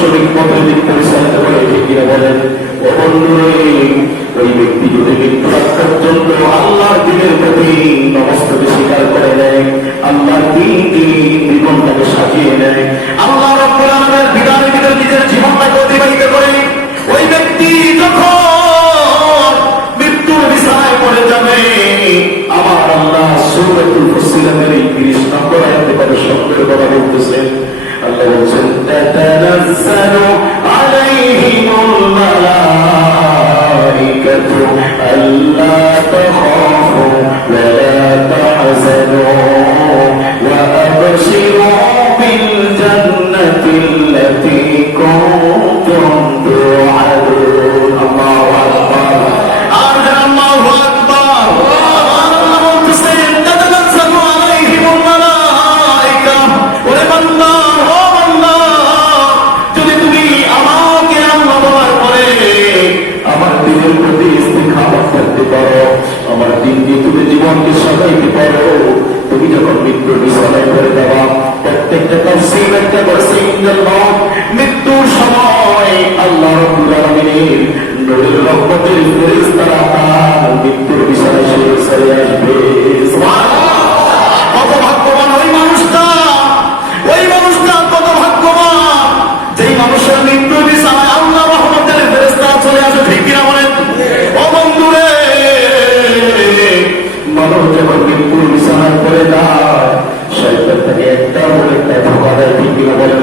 সঠিক পথের দিক পরিচালিত করে, ঠিক কিনা বলেন? ও বন্ধুরে, ওই ব্যক্তি যদি মৃত্যু রক্ষার জন্য আল্লাহর দিনের প্রতি নমস্কার স্বীকার করে নেয়, আল্লাহর দিন জীবনটাকে সাজিয়ে নেয়, আল্লাহ রাব্বুল আলামিনের বিধানের ভিতরে নিজের জীবনটাকে অতিবাহিত করে, ওই ব্যক্তি যখন মৃত্যুর বিছানায় পড়ে যাবে, আমার আল্লাহ সূরাতুল ফুসিলাতের 30 নম্বর আয়াতে কত সুন্দর কথা বলতেছেন। আল্লাহ বলছেন, তাতানাজ্জালু আলাইহিমুল মালাইকাতু আল্লা তাখাফু ওয়া লা তাহজানু ওয়া আবশিরু বিল জান্নাতিল্লাতী কুনতুম তুআদুন। আল্লাহু আকবার। আল্লাহু আকবার। আল্লাহ বলতেছেন, তাতানাজ্জালু আলাইহিমুল মালাইকা। ওরে বান্দা, ও বান্দা, যদি তুমি আমাকে আল্লাহ বলার পরে আমার দিনের প্রতি ইস্তিকামত করতে পারো, আমার দিন দিয়ে তুমি জীবনকে সাজাইতে পারো, তুমি যখন মৃত্যুর বিছানায় পড়ে যাবা, প্রত্যেকটা তাফসীর একটা করছে, ইন্নাল মাউত, মৃত্যুর সময় আল্লাহ রাব্বুল আলামিনের নূরের রহমতের ফেরেশতারা তার মৃত্যুর বিছানায় চলে আসবে। সুবহানাল্লাহ। কত ভাগ্যবান ওই মানুষটা, ওই মানুষটা কত ভাগ্যবান, যেই মানুষের মৃত্যুর বিছানায় আল্লাহ রহমতের ফেরেশতারা চলে আসে, ঠিক কিনা বলেন? ও বন্ধুরে, মানুষ যখন মৃত্যুর বিছানায় পড়ে যায়, শয়তান তাকে একটা বলে একটা ধোঁকা দেয়, ঠিক কিনা বলেন?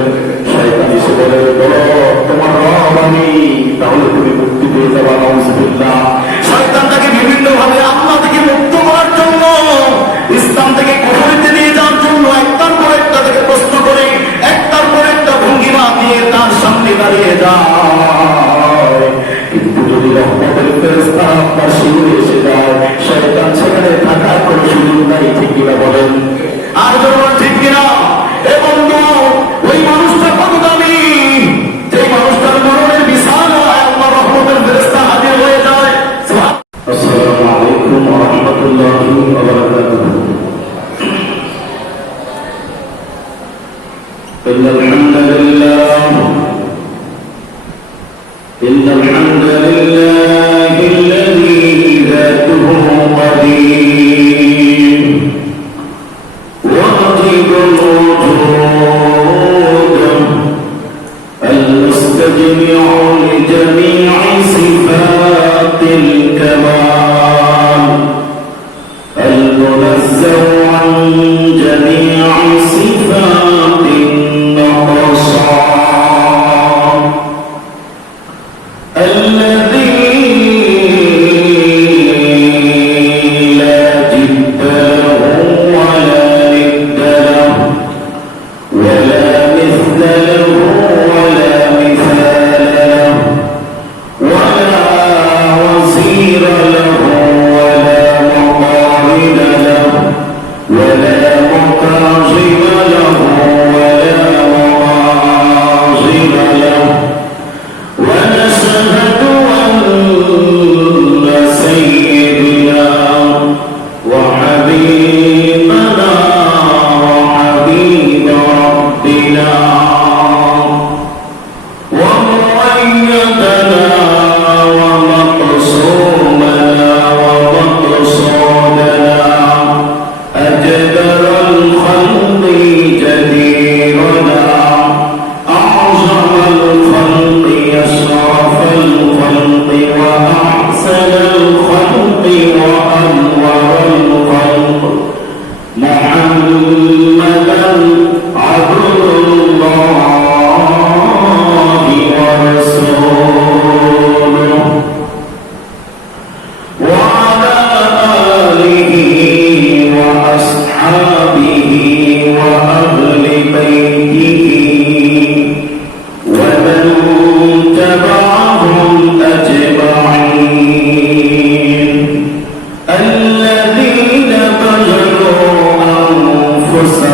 শয়তান এসে বলে, বলো তোমার রব আমি, তাহলে তুমি মুক্তি পেয়ে যাবা। নাউযুবিল্লাহ। শয়তান তাকে বিভিন্ন ভাবে আল্লাহ থেকে মুক্ত করার জন্য, ইসলাম থেকে কুফরিতে নিয়ে যাওয়ার জন্য একটার পর একটা তাকে প্রশ্ন করে, একটার পর একটা ভঙ্গিমা দিয়ে তার সামনে দাঁড়িয়ে যায়। কিন্তু যদি রহমতের ফেরেশতা আপনার শিবিরে এসে যায়, শয়তান সেখানে থাকার কোনো সুযোগ নাই, ঠিক কিনা বলেন? আর যখন ঠিক কিনা? এ বন্ধু, ওই মানুষটা কত দামি, যে মানুষটার মরণের বিছানায় আল্লাহ রহমতের ফেরেশতা হাজির হয়ে যায়। আসসালামু আলাইকুম ওয়া রাহমাতুল্লাহি ওয়া বারাকাতুহু। ইন্নাল হামদালিল্লাহ الذي ذاته قدير واجب الوجود المستجمع لجميع صفات الكمال المنزه عن جميع صفات النقصان الذي لا جد له ولا ند له ولا مثل له ولا مثال له ولا وزير له ولا مقارن له ولا مكاظم له ولا مغاظم له ونشهد أن سيدنا وحبيبنا وحبيب ربنا ومؤيدنا ومقصومنا ومقصودنا أجدر الخلق جديرنا أعظم الخلق أشرف الخلق وأحسن الخلق وأنور الخلق محمدا عبد الله ورسوله وعلى آله وأصحابه وأهل بيته ومن تبعهم أجمعين الذين بذلوا أنفسهم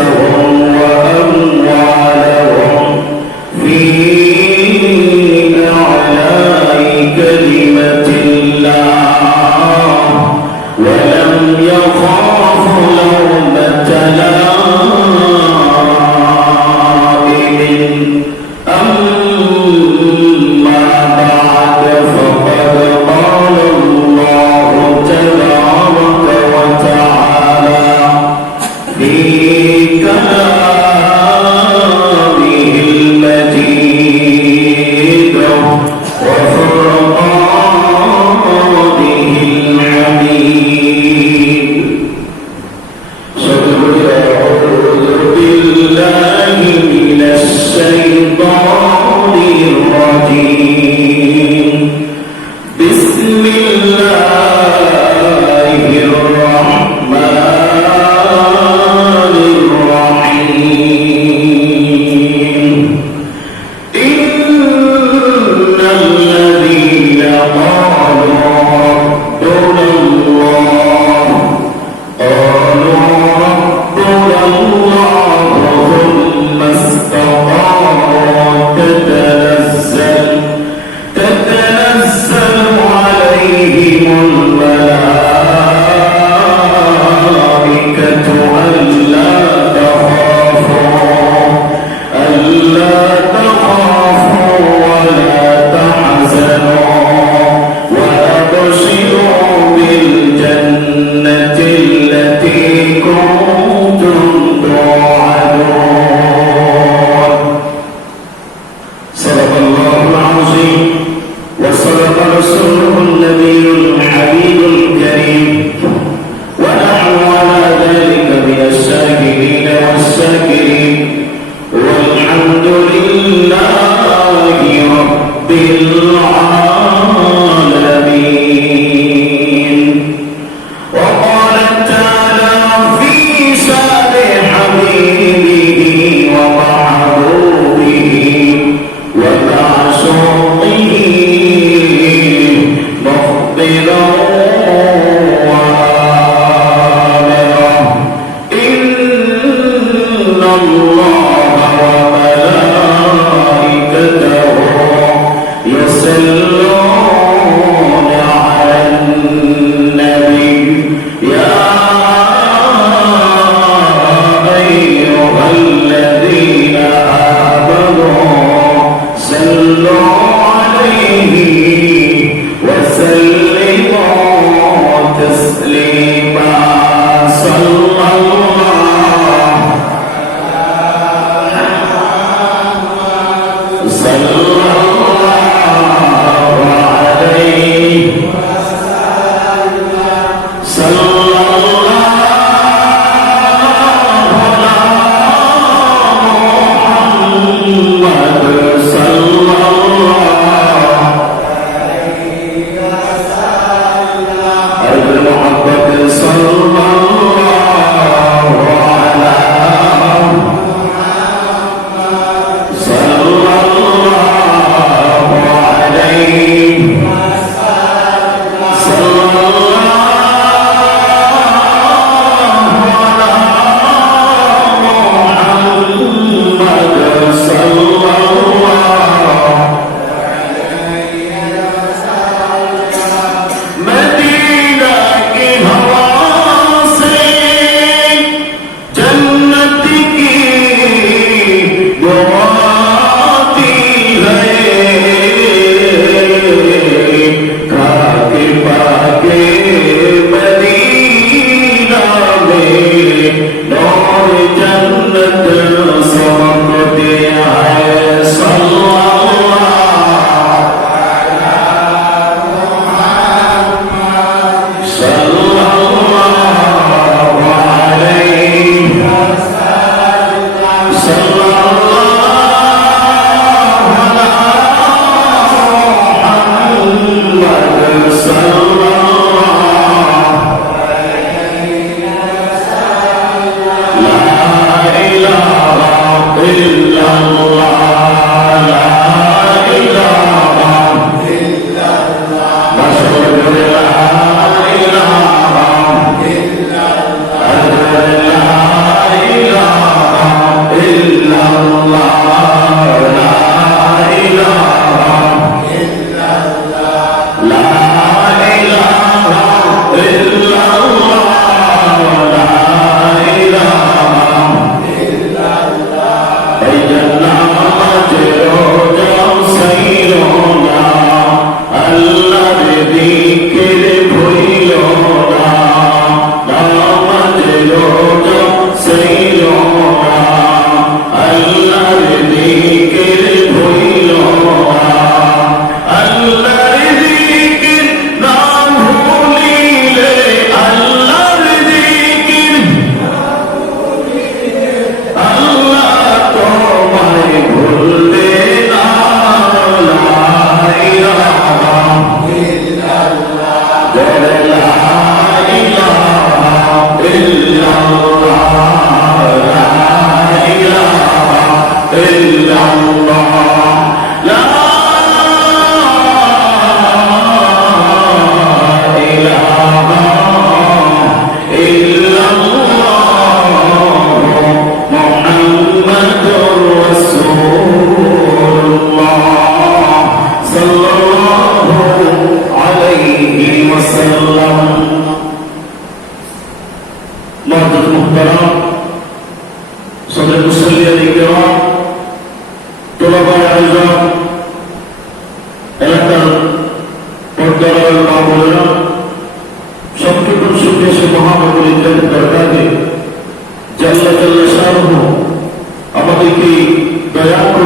إلا الله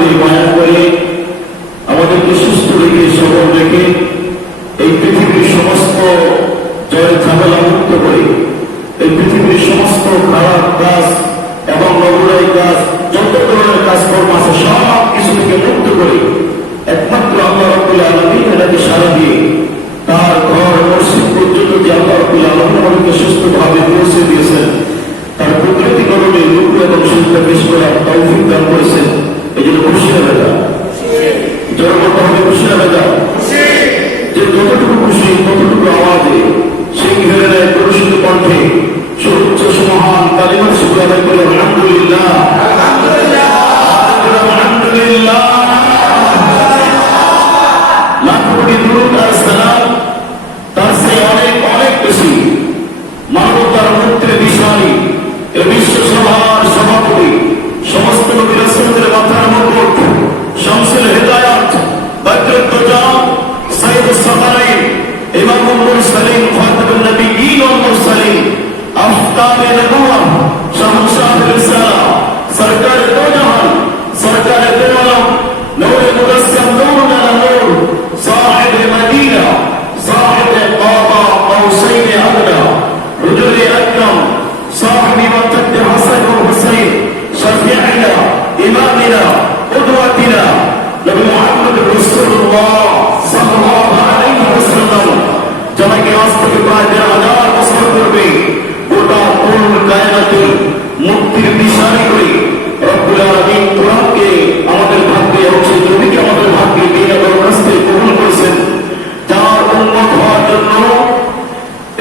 করে মায়া করে আমাদেরকে সুস্থ রেখে সবল রেখে এই পৃথিবীর সমস্ত জয় ঝামেলা মুক্ত করে এই পৃথিবীর সমস্ত খারাপ কাজ এবং নবরাই কাজ যত ধরনের কাজকর্ম আছে সব কিছু থেকে মুক্ত করে একমাত্র আল্লাহ রাব্বুল আলামিন এটাকে সারা দিয়ে তার ঘর মসজিদ পর্যন্ত যে আল্লাহ রাব্বুল আলামিন আমাদেরকে সুস্থভাবে পৌঁছে দিয়েছেন, তার প্রকৃতি গঠনে রূপ এবং সুস্থতা পেশ করার তৌফিক দান করেছেন। এই জন্য খুশি হয়ে যাও, জনগণ হবে খুশি হয়ে যাও যে যতটুকু খুশি ততটুকু আওয়াজে সেই ঘিরে নেয় পরিশুদ্ধ কণ্ঠে সর্বোচ্চ মহান কালিমার শুকর আদায় করে আলহামদুলিল্লাহ, আলহামদুলিল্লাহ। লাখ কোটি দুরূদ আর সালাম তার চেয়ে অনেক অনেক বেশি মানবতার মুক্তির বিষয় এ বিশ্ব সভার সভাপতি সমস্ত নবী রাসূলদের মাথার মুকুট শামসুল হিদায়াত বদরুদ্দোজা সাইয়্যিদুস সাকারাইন ইমামুল মুরসালিন খাতামুন নবিয়্যিন ওয়াল মুরসালিন আফতাবে নবুওয়াহ শাহনশাহ রিসালা সরকার দো জাহান সরকার দো আলম নূরে মুদাসসাম নূরুন আলা নূর সাহিব মদিনা সাহিব কাবা কৌসাইন আদনা হুজুর আকরাম সাহিব মকতদ হাসান ওয়া হুসাইন শফিঈনা ইমামিনা কুদওয়াতিনা নবী মুহাম্মদ রাসূলুল্লাহ সাল্লাল্লাহু আলাইহি ওয়াসাল্লাম যাকে আজ থেকে প্রায় ১,০০০ বছর পূর্বে গোটা কোন কায়নাতের মুক্তির দিশারি করে রব্বুল আলামিন কোরআনকে আমাদের ভাগ্যে এবং সেই নবীকে আমাদের ভাগ্যে দিয়ে দরখাস্তে কবুল করেছেন, যার উম্মত হওয়ার জন্য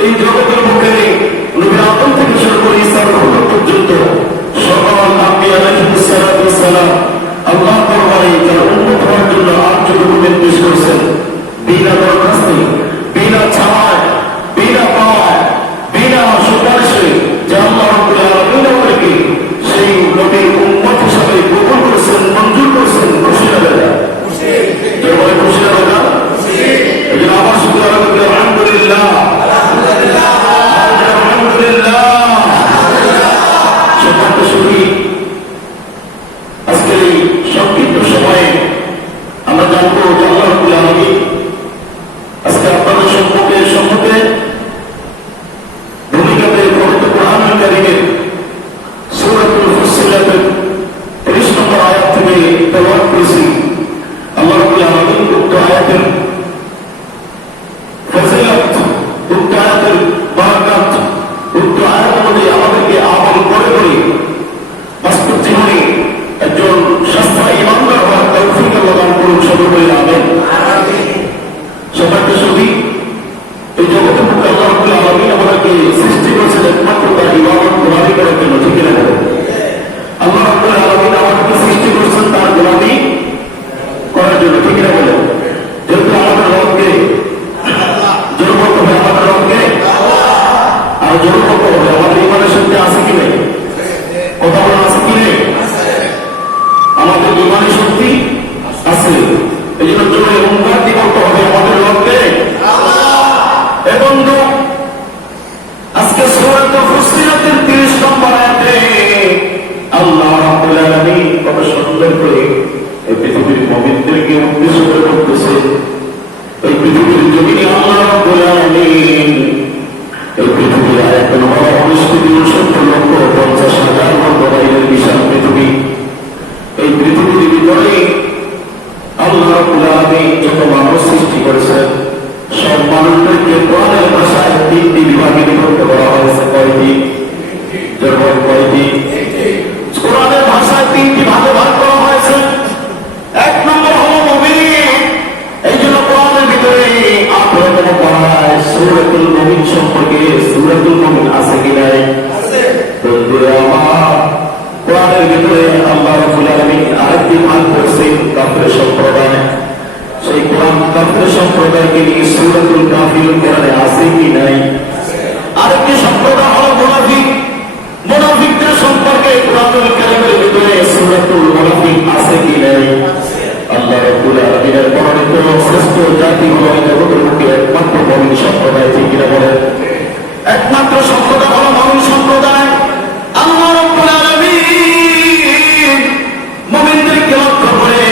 এই জগতের মুখে নবী আদম থেকে শুরু করে ঈসা পর্যন্ত সকল আম্বিয়া আলাইহিস সালাতু ওয়াস সালাম আল্লাহ দরবারে তার উম্মত হওয়ার জন্য আর্য ডকুমেন্ট পেশ করেছেন, বিনা দরখাস্তে, বিনা ছাড়ায়, বিনা পাওয়ায়, বিনা সুপারিশে যে আল্লাহ রাব্বুল আলামিন আমাদেরকে সেই নবীর উম্মত হিসাবে কবুল করেছেন, মঞ্জুর করেছেন। খুশি হবে না? খুশি হবে না? এই জন্য আবার শুকর আলহামদুলিল্লাহ, আলহামদুলিল্লাহ, আলহামদুলিল্লাহ। সত্য সুখী আজকের এই সংক্ষিপ্ত সময়ে আমরা জানবো যে আল্লাহ রাব্বুল আলামিন আজকে আপনাদের সম্মুখে ভূমিকাতে পবিত্র কোরআনুল কারীমের সূরাতুল ফুসসিলাতের ৩০ নম্বর আয়াত থেকে তেলাওয়াত করেছি। আল্লাহ রাব্বুল আলামিন উক্ত আয়াতের ফজিলত, উক্ত আয়াতের বারাকাত, উক্ত আয়াতের মধ্যে আমাদেরকে আমল করে করে বাস্তব জীবনে একজন শাস্ত্রা ইমানদার হওয়ার তৌফিক আল্লাহ দান করুন। সবাই বলে আমিন। সবাইকে সবই এই জগতের মধ্যে আল্লাহ রাব্বুল আলামিন আমাদেরকে সৃষ্টি করেছেন একমাত্র তার ইবাদত গোলামি করার জন্য, ঠিক না? আল্লাহ রাব্বুল আলামিন আমাদেরকে সৃষ্টি করেছেন তার গোলামি করার জন্য, ঠিক না? বলে যেহেতু আমাদের রবকে জোর করতে হবে, আমাদের রবকে আর জোর করতে হবে। আমাদের ইমানের শক্তি আছে কি নেই? কথা বলা আছে কি নেই? আমাদের ইমানের শক্তি আছে। এই জন্য জোরে হুঙ্কার করতে হবে আমাদের রবকে। এবং আজকে সূরাতুল ফুসসিলাতের ৩০ নম্বর আয়াতে আল্লাহ রাব্বুল আলামিন কত সুন্দর করে এই পৃথিবীর মুমিনদেরকে উদ্দেশ্য করে বলতেছেন, এই পৃথিবীর জমিনে আল্লাহ রাব্বুল আলামিন এই পৃথিবীর আয়াত নম্বর 19,70,50,000 বর্গমাইলের বিশাল পৃথিবী। এই পৃথিবীর ভিতরে আল্লাহ রাব্বুল আলামিন যত মানুষ সৃষ্টি করেছেন সব মানুষদেরকে কোরআনের ভাষায় ৩টি বিভাগে বিভক্ত করা হয়েছে। কয়টি? কয়টি? কোরআনের ভাষায় ৩টি ভাগে ভাগ করা হয়েছে। ১ নম্বর হলো মুমিন। এই জন্য কোরআনের ভিতরে ৮তম পারায় সূরাতুল মুমিন সম্পর্কে সূরাতুল মুমিন আছে কি নাই? আছে। বন্ধুরা আমার, কোরআনের ভিতরে আল্লাহ রাব্বুল আলামিন আরেকটি ভাগ করেছেন কাফির সম্প্রদায়। সেই কোরআন কাফির সম্প্রদায়কে নিয়ে সূরাতুল কাফিরুন কোরআনে আছে কি নাই? আরেকটি সম্প্রদায় হলো মুনাফিক। মুনাফিকদের সম্পর্কে কোরআনুল কারীমের ভিতরে সূরাতুল মুনাফিক আছে কি নাই? আল্লাহ রাব্বুল আলামিনের মনোনীত শ্রেষ্ঠ জাতি হলো জগতের মুখে একমাত্র মুমিন সম্প্রদায়, ঠিক কিনা বলেন? একমাত্র সম্প্রদায় হলো মুমিন সম্প্রদায়। আল্লাহ রাব্বুল আলামিন মুমিনদেরকে লক্ষ্য করে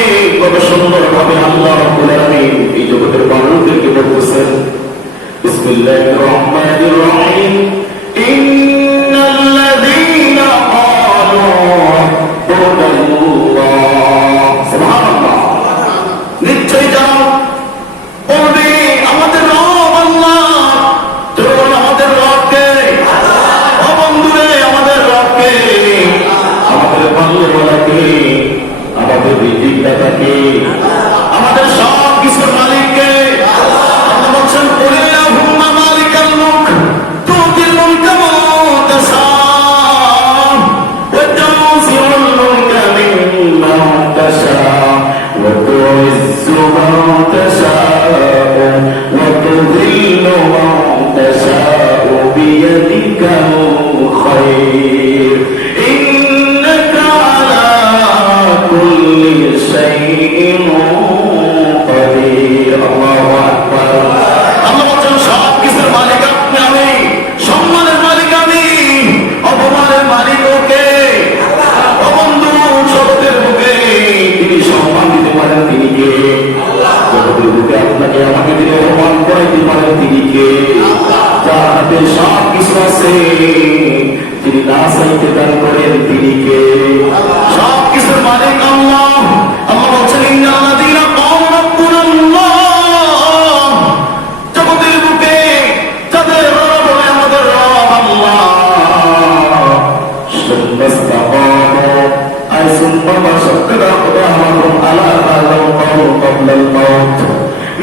ثم استقاموا أي ثم شكر أقدامهم على هذا القول قبل الموت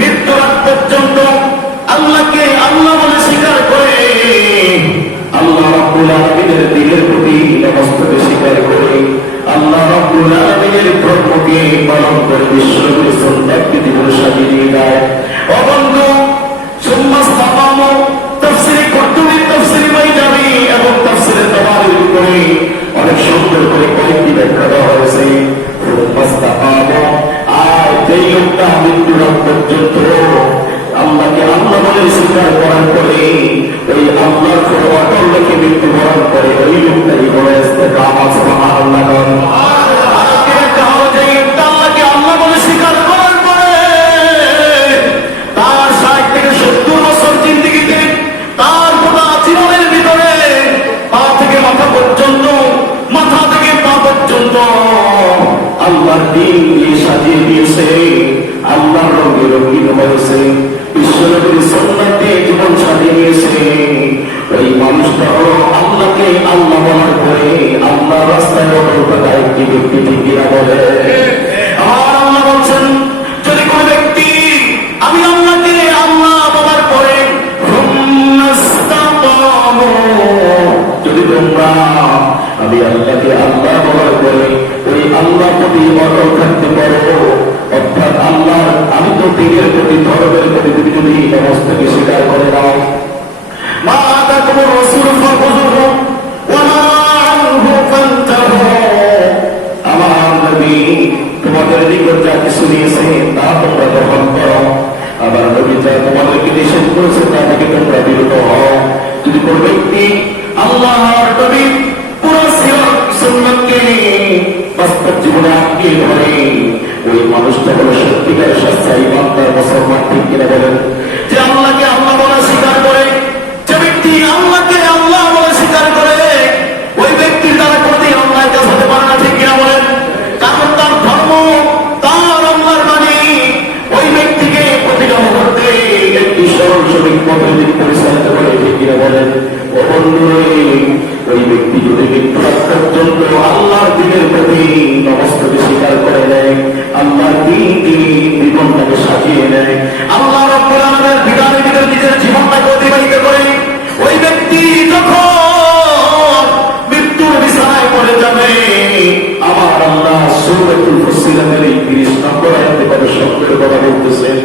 মৃত্যুর আগ পর্যন্ত আল্লাহকে আল্লাহ বলে স্বীকার করে আল্লাহ রাব্বুল আলামিনের দ্বীনের প্রতি নমস্কার স্বীকার করে আল্লাহ রাব্বুল আলামিনের ধর্মকে পালন করে বিশ্বনবীর সুন্নাতকে জীবনে সাজিয়ে নিয়ে যায়। ও বন্ধু, সুম্মা ইসতাকামু তাফসীরে কুরতুবী, তাফসীরে বাইজাবী এবং তাফসীরে তাবারির উপরে অনেক সুন্দর করে কয়েকটি ব্যাখ্যা দেওয়া হয়েছে। সুম্মা ইসতাকামু আর যেই লোকটা মৃত্যুর আগ পর্যন্ত আল্লাহকে আল্লাহ বলে স্বীকার করার পরে ওই আল্লাহর উপর অটল রেখে মৃত্যুবরণ করে ওই লোকটাই বলে ইস্তেকামা। সুবহানাল্লাহ। আজকে একটা হলো যে আল্লাহকে আল্লাহ বলে স্বীকার করার পরে তার 60 থেকে 70 বছর জিন্দেগিতে তার গোটা জীবনের ভিতরে পা থেকে মাথা পর্যন্ত, মাথা থেকে পা পর্যন্ত আল্লাহর দ্বীন দিয়ে সাজিয়ে দিয়েছে, আল্লাহর রঙে রঙিন হয়েছে, বিশ্বনবীর সুন্নাত দিয়ে জীবন সাজিয়ে নিয়েছে। ওই মানুষটা হলো আল্লাহকে আল্লাহ বলার পরে আল্লাহর রাস্তায় অটল থাকা একটি ব্যক্তি। ঠিক কিনা বলে? আমার আল্লাহ বলছেন, যদি কোন ব্যক্তি আমি আল্লাহকে আল্লাহ বলার পরে যদি তোমরা আমি আল্লাহকে আল্লাহ বলার পরে ওই আল্লাহ প্রতি অটল থাকতে পারো, অর্থাৎ আল্লাহ আমি তো দিনের প্রতি ধর্মের প্রতি তুমি যদি সমস্তকে স্বীকার করে দাও, মা আতাকুমুর রাসূল ফাখুযুহু ওয়া মা আনহু ফান্তাহু, আমার নবী তোমাদের নিকট যা কিছু নিয়েছে তা তোমরা গ্রহণ করো, আবার নবী যা তোমাদেরকে নিষেধ করেছে তা থেকে তোমরা বিরত হও। যদি কোন ব্যক্তি আল্লাহর নবী পুরো সিরাত সুন্নাতকে বাস্তব জীবনে আঁকিয়ে ধরে ওই মানুষটা হলো সত্যিকার সচ্চা ঈমানদার মুসলমান। ঠিক কিনা বলেন? যে আল্লাহকে আল্লাহ বলে স্বীকার করে, যে ব্যক্তি আল্লাহকে আল্লাহ বলে স্বীকার করে ওই ব্যক্তির দ্বারা কোনদিন অন্যায় কাজ হতে পারে না। ঠিক কিনা বলেন? কারণ তার ধর্ম, তার আল্লাহর বাণী ওই ব্যক্তিকে প্রতিটা মুহূর্তে একটি সরল সঠিক পথের দিকে পরিচালিত করে। ঠিক কিনা বলেন? ও বন্ধুরে, ওই ব্যক্তি যদি মৃত্যুর আগ পর্যন্ত আল্লাহর দ্বীনের প্রতি নমস্কার স্বীকার করে নেয়, আল্লাহর দ্বীন তিনি জীবনটাকে সাজিয়ে নেয়, আল্লাহ রাব্বুল আলামিনের বিধানের ভিতরে নিজের জীবনটাকে অতিবাহিত করে ওই ব্যক্তি যখন মৃত্যুর বিছানায় পড়ে যাবে, আমার আল্লাহ সূরাতুল ফুসিলাতের 30 নম্বর আয়াতে কত সুন্দর কথা বলতেছেন।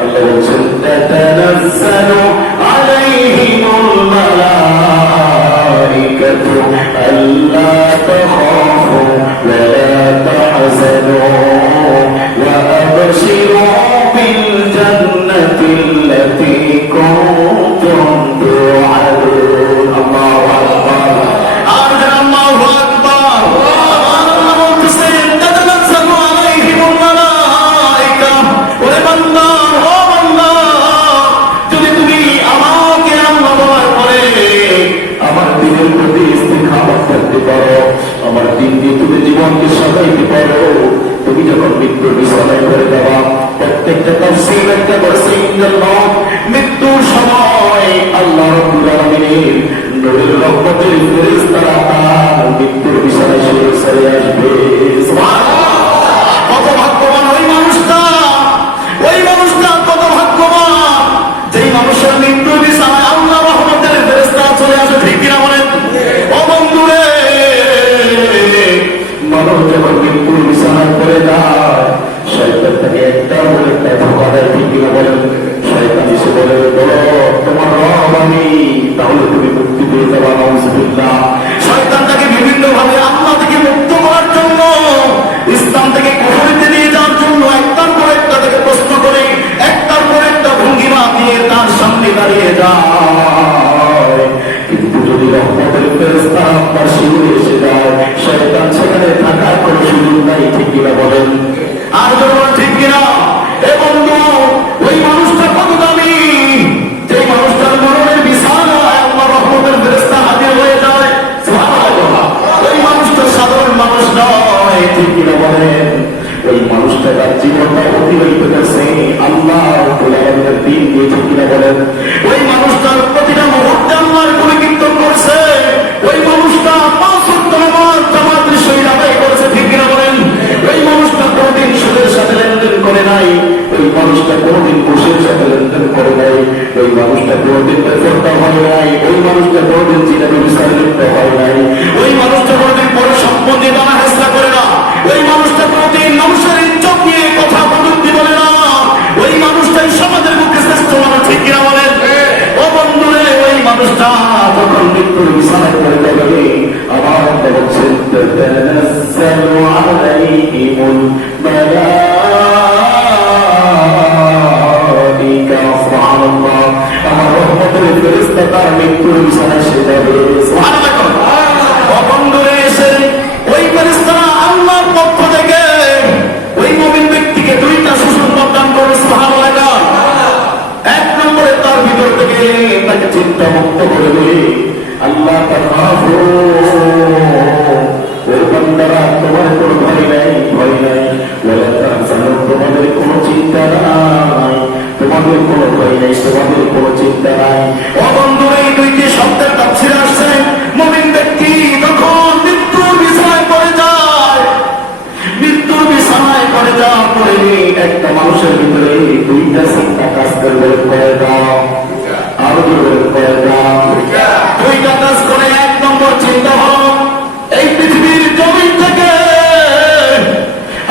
আল্লাহ বলছেন, তাতানাজ্জালু আলাইহিমুল মালাইকাতু আল্লা তাখাফু ওয়া লা তাহজানু ওয়া আবশিরু বিল জান্নাতিল্লাতী কুনতুম তুআদুন। আল্লাহু আকবার। আল্লাহু আকবার। আল্লাহ বলতেছেন, তাতানাজ্জালু আলাইহিমুল মালাইকা, ওরে বান্দা, ও বান্দা, যদি তুমি আমাকে আল্লাহ বলার পরে আমার দ্বীনের প্রতি ইস্তিকামত করতে পারো, আমার দ্বীন দিয়ে তুমি জীবনকে সাজাইতে পারো, তুমি যখন মৃত্যুর বিছানায় পড়ে যাবা, প্রত্যেকটা তাফসীর একটা বলছে ইন্নাল মাউত, মৃত্যুর সময় আল্লাহ রাব্বুল আলামিনের নূরের রহমতের ফেরেশতারা তার মৃত্যুর বিছানায় সরে আসবে। সুবহানাল্লাহ। কত ভাগ্যবান ওই মানুষটা, ওই মানুষটা কত ভাগ্যবান যেই মানুষের মৃত্যুর বিছানায় আল্লাহ রহমতের ফেরেশতারা চলে আসে। ঠিক কিনা বলেন? ও বন্ধুরে, মানুষ যখন মৃত্যুর বিছানায় পড়ে যায়, শয়তান তাকে একটা বলে একটা ধোঁকা দেয়। ঠিক কিনা বলেন? শয়তান এসে বলে, বলো তোমার রব আমি, তাহলে তুমি মুক্তি পেয়ে যাবা। নাউযুবিল্লাহ। শয়তান তাকে বিভিন্ন ভাবে আল্লাহ থেকে মুক্ত করার জন্য, ইসলাম থেকে কুফরিতে নিয়ে যাওয়ার জন্য একটার পর একটা তাকে প্রশ্ন করে, একটার পর একটা ভঙ্গিমা দিয়ে তার সামনে দাঁড়িয়ে যায়। কিন্তু যদি রহমতের ফেরেশতা আপনার শিবিরে এসে যায়, শয়তান সেখানে থাকার কোনো সুযোগ নাই। ঠিক কিনা বলেন? আর যখন ঠিক কিনা? এ বন্ধু, ওই মানুষটা কত দামি, যে মানুষটার মরণের বিছানায় আল্লাহ রহমতের ফেরেশতা হাজির হয়ে যায়। সুবহানাল্লাহ। ওই মানুষটা সাধারণ মানুষ নয়। ঠিক কিনা বলেন? ওই মানুষটা তার জীবনটা অতিবাহিত করছে আল্লাহ রাব্বুল আলামিনের দ্বীন দিয়ে। ঠিক কিনা বলেন? ওই মানুষটার প্রতিটা মুহূর্তে আল্লাহর গুণ কীর্তন করছে। ওই মানুষটা 5 ওয়াক্ত নামাজ تتنزل عليهم الملائكة سبحان الله আমার রহমতের ফেরেশতা তার মৃত্যুর বিছানায় সে যাবে সুবহানাল্লাহ বন্ধুরে এসে ওই ফেরেশতারা আল্লাহর পক্ষ থেকে ওই মুমিন ব্যক্তিকে দুইটা সুসংবাদ দান করে সুবহানাল্লাহ এক নম্বরে তার ভিতর থেকে তাকে চিন্তা মুক্ত করে দেবে আল্লাহ তাআফু ওই বান্দারা তোমার কোনো ভয় নাই ওয়ালা তাহজানু তোমাদের কোনো চিন্তা নাই তোমাদের কোনো ভয় নাই তোমাদের কোনো চিন্তা নাই ও বন্ধু এই দুইটি শব্দের তাফসীরে আসছে মুমিন ব্যক্তি যখন মৃত্যুর বিছানায় পড়ে যায় পরে একটা মানুষের ভিতরে দুইটা চিন্তা কাজ করবে কয়টা আরো কয়টা দুইটা কাজ করে এক নম্বর চিন্তা হল এই পৃথিবীর জমিন থেকে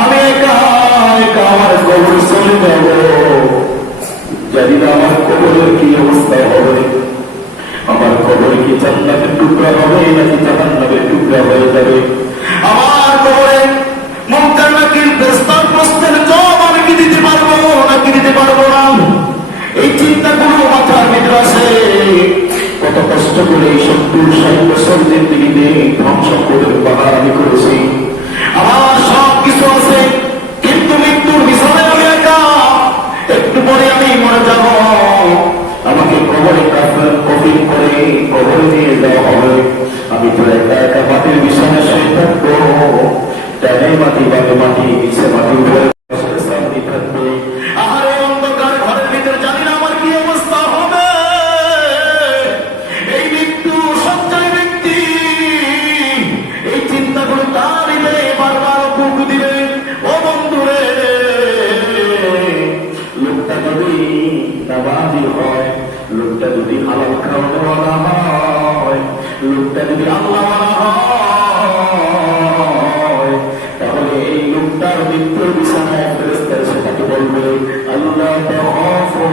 আমি একা একা আমার কবর চলে যাব জানি না আমার কবরের কি অবস্থা হবে আমার কবরে কি জান্নাতের টুকরা হবে নাকি জাহান্নামের টুকরা হয়ে যাবে আমার কবরে মুনকার নাকির প্রস্তাব প্রশ্নের জবাব আমি কি দিতে পারবো নাকি দিতে পারবো না এই চিন্তাগুলো মাথার ভিতরে আসে কত কষ্ট করে 70-60 বছর জিন্দেগিতে ধন সম্পদের পাহাড় আমি করেছি আমার সব কিছু আছে কিন্তু মৃত্যুর বিছানায় আমি একা একটু পরে আমি মরে যাব আমাকে কবরে কফিন করে কবরে নিয়ে যাওয়া হবে আমি তো একা একা মাটির বিছানায় শুয়ে থাকবো ডানে মাটি বামে মাটি নিচে মাটি উপরে থাকবে আহারে অন্ধকার ঘরের ভিতরে জানি না আমার কি অবস্থা হবে এই মৃত্যু সঞ্চয় ব্যক্তি এই চিন্তাগুলো তার হৃদয়ে বারবার বুক দিবে ও বন্ধুরে লোকটা যদি নামাজি হয় লোকটা যদি হালাল খাওয়ানোওয়ালা হয় লোকটা যদি আল্লাহ হয় তাহলে এই লোকটার মৃত্যুর বিছানায় ফেরেশতা এসে তাকে বলবে আল্লাহ তাখাফু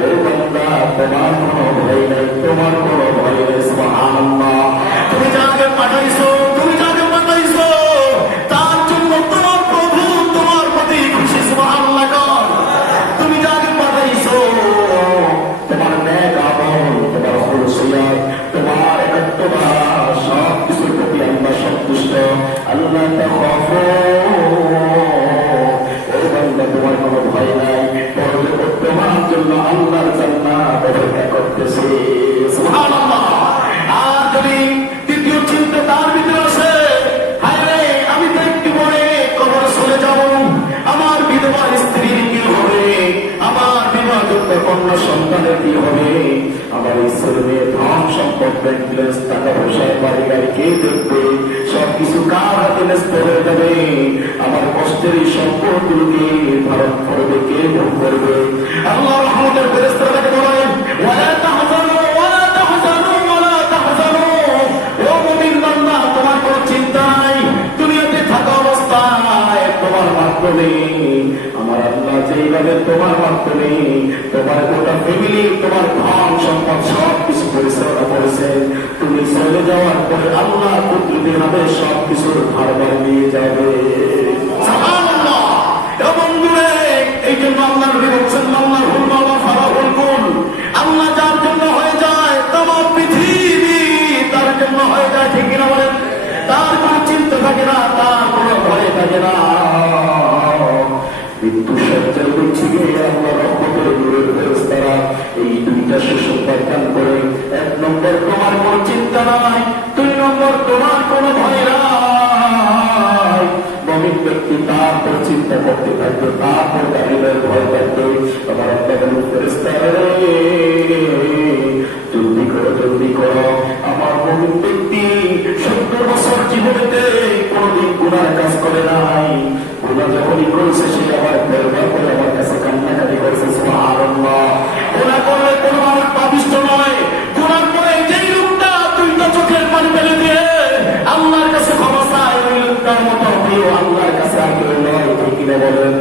ও বান্দা তোমার কোনো ভয় নাই তোমার কোনো ভয় নেই সুবহানাল্লাহ তুমি যাকে পাঠাইছো তার জন্য তোমার প্রভু তোমার প্রতি খুশি সুবহানাল্লাহ তুমি যাকে পাঠাইছো তোমার নেক আমল তোমার খুশিয়াত তোমার একাত্মবাদ সব কিছুর প্রতি আল্লাহ সন্তুষ্ট আল্লাহ তাখাফু ও বান্দা তোমার কোনো ভয় নাই পরলোকে তোমার জন্য আল্লাহর জান্নাত অপেক্ষা করতেছে সুবহানাল্লাহ আর যদি দ্বিতীয় চিন্তা তার ভিতরে আসে হায় রে আমি তো একটু পরে কবরে চলে যাব আমার বিধবা স্ত্রীর কি হবে আমার বিবাহিত কন্যা সন্তানের কি হবে আমার ছেলে মেয়ে ধন সম্পদ ব্যাংক টাকা পয়সা বাড়ি গাড়ি কে দেখবে সবকিছু কার হাতে ন্যস্ত হয়ে যাবে আমার কষ্টের এই সম্পদগুলোকে ধারণ করবে কে ভোগ করবে আল্লাহ রহমতের ফেরেশতাকে বলেন ওয়ালা তাহজানু ওয়ালা তাহজানু ওয়ালা তাহজানু ও মুমিন বান্দা তোমার কোনো চিন্তা নাই দুনিয়াতে থাকা অবস্থায় তোমার মাধ্যমে আমার আল্লাহ যেইভাবে তোমার মাধ্যমে তোমার গোটা ফ্যামিলি তোমার ধন সম্পদ সব কিছু পরিচালনা করেছে তুমি চলে যাওয়ার পরে আল্লাহ কুদরতি ভাবে সব কিছুর ভারবার নিয়ে যাবে সুবহানাল্লাহ ও বন্ধুরে এই জন্য আল্লাহ নবী বলেছেন আল্লাহুল মাওলা ফারাহুল কুল আল্লাহ যার জন্য হয়ে যায় তমাম পৃথিবী তার জন্য হয়ে যায় ঠিক কিনা বলেন তার কোনো চিন্তা থাকে না তার কোনো ভয় থাকে না মৃত্যু সজ্জায় বলছি গিয়ে আল্লাহ রহমতের নূরের ফেরেশতারা এই দুইটা সুসংবাদ দান করে এক নম্বর তোমার কোনো চিন্তা নাই দুই নম্বর তোমার কোনো ভয় নাই মুমিন ব্যক্তি তারপর চিন্তা করতে থাকবে তারপর তার ভয় থাকবে আমার আল্লাহ বলেন ফেরেশতারা জলদি করো আমার মুমিন ব্যক্তি 70 বছর জীবনেতে কোনদিন গুনাহ কাজ করে নাই গুনাহ যখনই করেছে সে আবার তওবা করে আমার কাছে কান্নাকাটি করেছে সুবহানাল্লাহ গুনাহ করলে কোনো মানুষ পাপিষ্ঠ নয় গুনাহ করে যেই লোকটা দুইটা চোখের পানি ফেলে দিয়ে আল্লাহর কাছে ক্ষমা চায় ওই লোকটার মতো প্রিয় আল্লাহর কাছে আর কেউ নয় ঠিক কিনা বলেন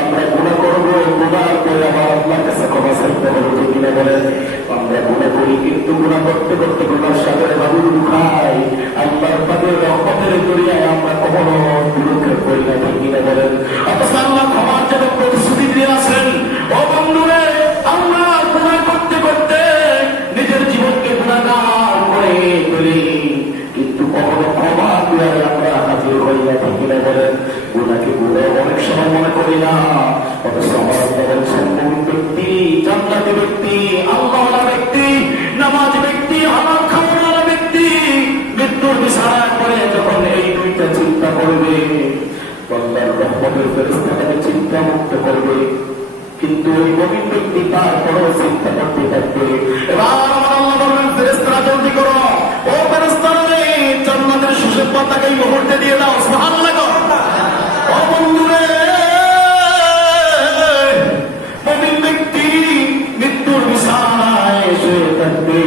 আমরা গুনাহ করবো গুনাহ করে আবার আল্লাহর কাছে ক্ষমা চাইতে হবে ঠিক কিনা বলেন আমরা গুনাহ করি কিন্তু গুনাহ করতে করতে গুনার সাগরে হাবুডুবু খাই আল্লাহর পাকের রহমত দুনিয়ায় আমরা কখনো দুঃখের করি না, ঠিক কিনা বলেন? অথচ আল্লাহ ক্ষমার জন্য প্রতিশ্রুতি দিয়ে আছেন। ও বন্ধুরে, আমরা গুনাহ করতে করতে নিজের জীবনকে গুনাহগার করে তুলি, কিন্তু কখনো ক্ষমা দুয়ারে আমরা হাজির হই না, ঠিক কিনা বলেন? গুনাহকে গুনাহ অনেক সময় মনে করি না। অথচ আমার বলছেন মুমিন ব্যক্তি, জান্নাতি ব্যক্তি, আল্লাহওয়ালা ব্যক্তি, নামাজি ব্যক্তি, হালাল খাওয়াওয়ালা ব্যক্তি মৃত্যুর বিছানায় পড়ে যখন এই দুইটা চিন্তা করবে, আল্লাহর রহমতের ফেরেশতা তাকে চিন্তা মুক্ত করবে। কিন্তু ওই মুমিন ব্যক্তি তারপরেও চিন্তা করতে থাকবে। এবার আমার আল্লাহ বলবেন, ফেরেশতারা জলদি করো, ও ফেরেশতারা জান্নাতের সুসংবাদ পাতাকে এই মুহূর্তে দিয়ে দাও। সুবহানাল্লাহ। ও বন্ধুরে, মুমিন ব্যক্তি মৃত্যুর বিছানায় শুয়ে থাকবে,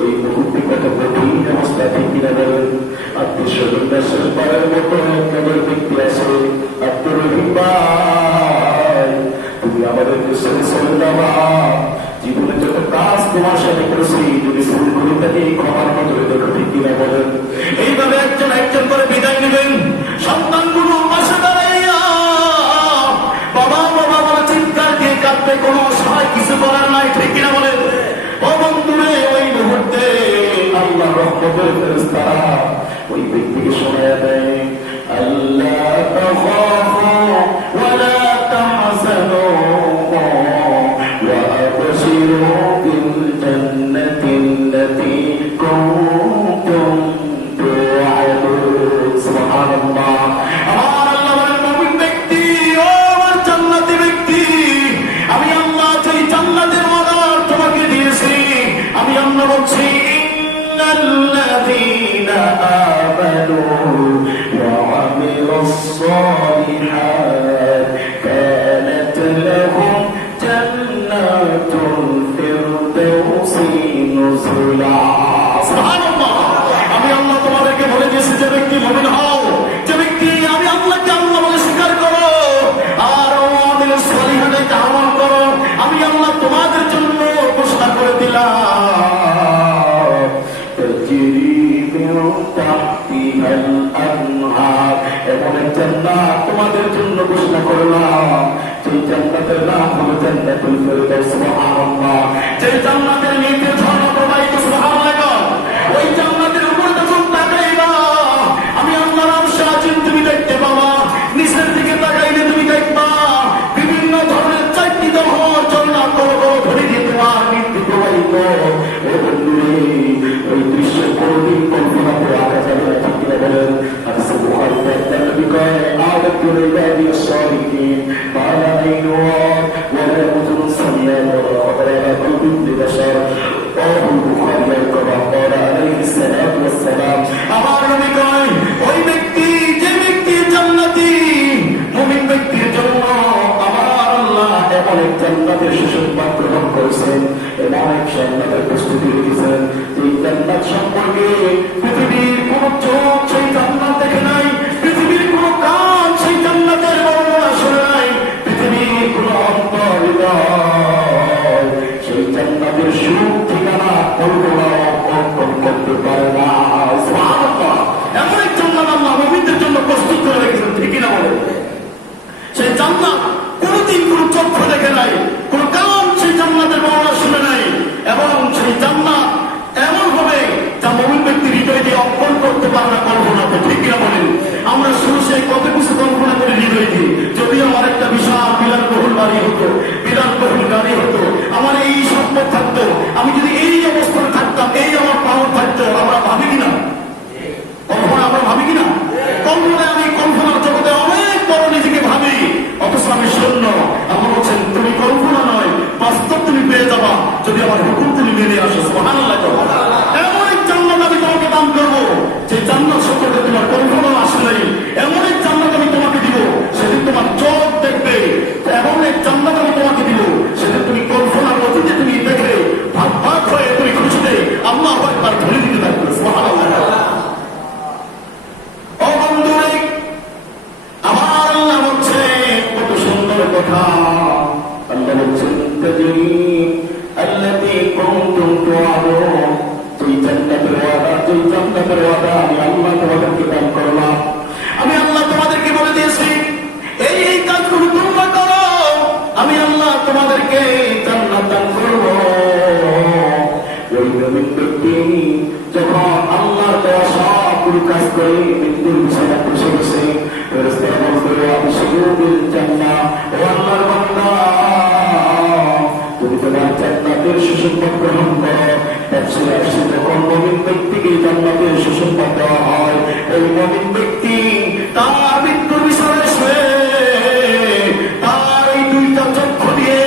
ওই মুহূর্তে কত কঠিন অবস্থা, ঠিক কিনা বলেন? আত্মীয় স্বজনরা শেষবারের মতো একজন ব্যক্তি আছে, আব্দুর রহিম ভাই, তুমি আমাদের দেশে চলে যাবা, জীবনে যত কাজ তোমার সাথে করেছি, যদি ভুল করে থাকি ক্ষমার নজরে দেখো, ঠিক কিনা বলেন? এইভাবে একজন একজন করে বিদায় নেবেন। সন্তানগুলো পাশে দাঁড়াইয়া বাবা বাবা বলে চিৎকার দিয়ে কাঁদবে, কোনো সহায় কিছু করার নাই, ঠিক কিনা বলেন? ও বন্ধুরে, ওই মুহূর্তে আল্লাহ রহমতের ফেরেশতারা ওই ব্যক্তিকে শোনায়া দেয়, আল্লাহ তাখাফু ওয়া লা তাহজানু ওয়া আবশিরু বিল জান্নাতিল্লাতী কুনতুম তুআদুন। সুবহানাল্লাহ। আমার আল্লাহ বলেন, মুমিন ব্যক্তি, ও আমার জান্নাতি ব্যক্তি, আমি আল্লাহ যেই জান্নাতের অর্ডার তোমাকে দিয়েছি, আমি আল্লাহ বলছি, ইন্নাল্লাযীনা আমানু ওয়া আমিলুস সালিহাত কানাত লাহুম জান্নাতুল ফিরদাউসি নুজুলা। সুবহানাল্লাহ। আমি আল্লাহ তোমাদেরকে বলে দিয়েছি, যে ব্যক্তি মুমিন হও, যে ব্যক্তি আমি আল্লাহকে আল্লাহ বলে স্বীকার করো আর আমিলুস সালিহাতে আমল করো, আমি আল্লাহ তোমাদের জন্য ঘোষণা করে দিলাম, এমন এক জান্নাত তোমাদের জন্য ঘোষণা করলাম, যে জান্নাতের নাম হলো জান্নাতুল ফিরদাউস। সুবহানাল্লাহ। যে জান্নাতের নিচে ঝর্ণা প্রবাহিত। সুবহানাল্লাহ। ওই জান্নাতের উপর যখন তাকাইবা, আমি আল্লাহর আরশ আজিম তুমি দেখতে পাবা, নিচের দিকে তাকাইলে তুমি দেখবা বিভিন্ন ধরনের চারটি দহর ঝর্ণা করো ধরে দিয়ে তোমার নিচে প্রবাহিত। ও বন্ধুরে, ওই দৃশ্য কোনদিন কল্পনা করে আঁকা যাবে না, ঠিক কিনা বলেন? হাদিসে বুখারীতে একজন নবী কয়, আ'দাতু লিবাদিস সালিহিন মা লা আইনু রা'at ওয়া লা উযুনুন সামি'at ওয়া লা খাতারা আলা কলবি বাশার। বুখারী কবা ক্বালা আলাইহিস সালাতু ওয়াস সালাম। আমার নবী কয়, ওই ব্যক্তি, যে ব্যক্তি জান্নাতি, মুমিন ব্যক্তির জন্য আমার আল্লাহ এমন এক জান্নাতের সুসংবাদ গ্রহণ করেছেন, এমন এক জান্নাতের প্রস্তুতি রেখেছেন, এই জান্নাত সম্পর্কে পৃথিবীর কোন চোখ সেই জান্নাত দেখে নাই, পৃথিবীর কোন কান সেই জান্নাতের বর্ণনা শুনে নাই, পৃথিবীর মৃত্যুর বিছানা বসে বসে ফেরেশতারা বলবে আবশিরুল জান্নাহ, ও আল্লাহর বান্দা তুমি তোমার জান্নাতের সুসংবাদ গ্রহণ করো। তাফসীরে আসছে যখন মুমিন ব্যক্তিকে জান্নাতের সুসংবাদ দেওয়া হয়, ওই মুমিন ব্যক্তি তার মৃত্যুর বিছানায় শুয়ে তার এই দুইটা চক্ষু দিয়ে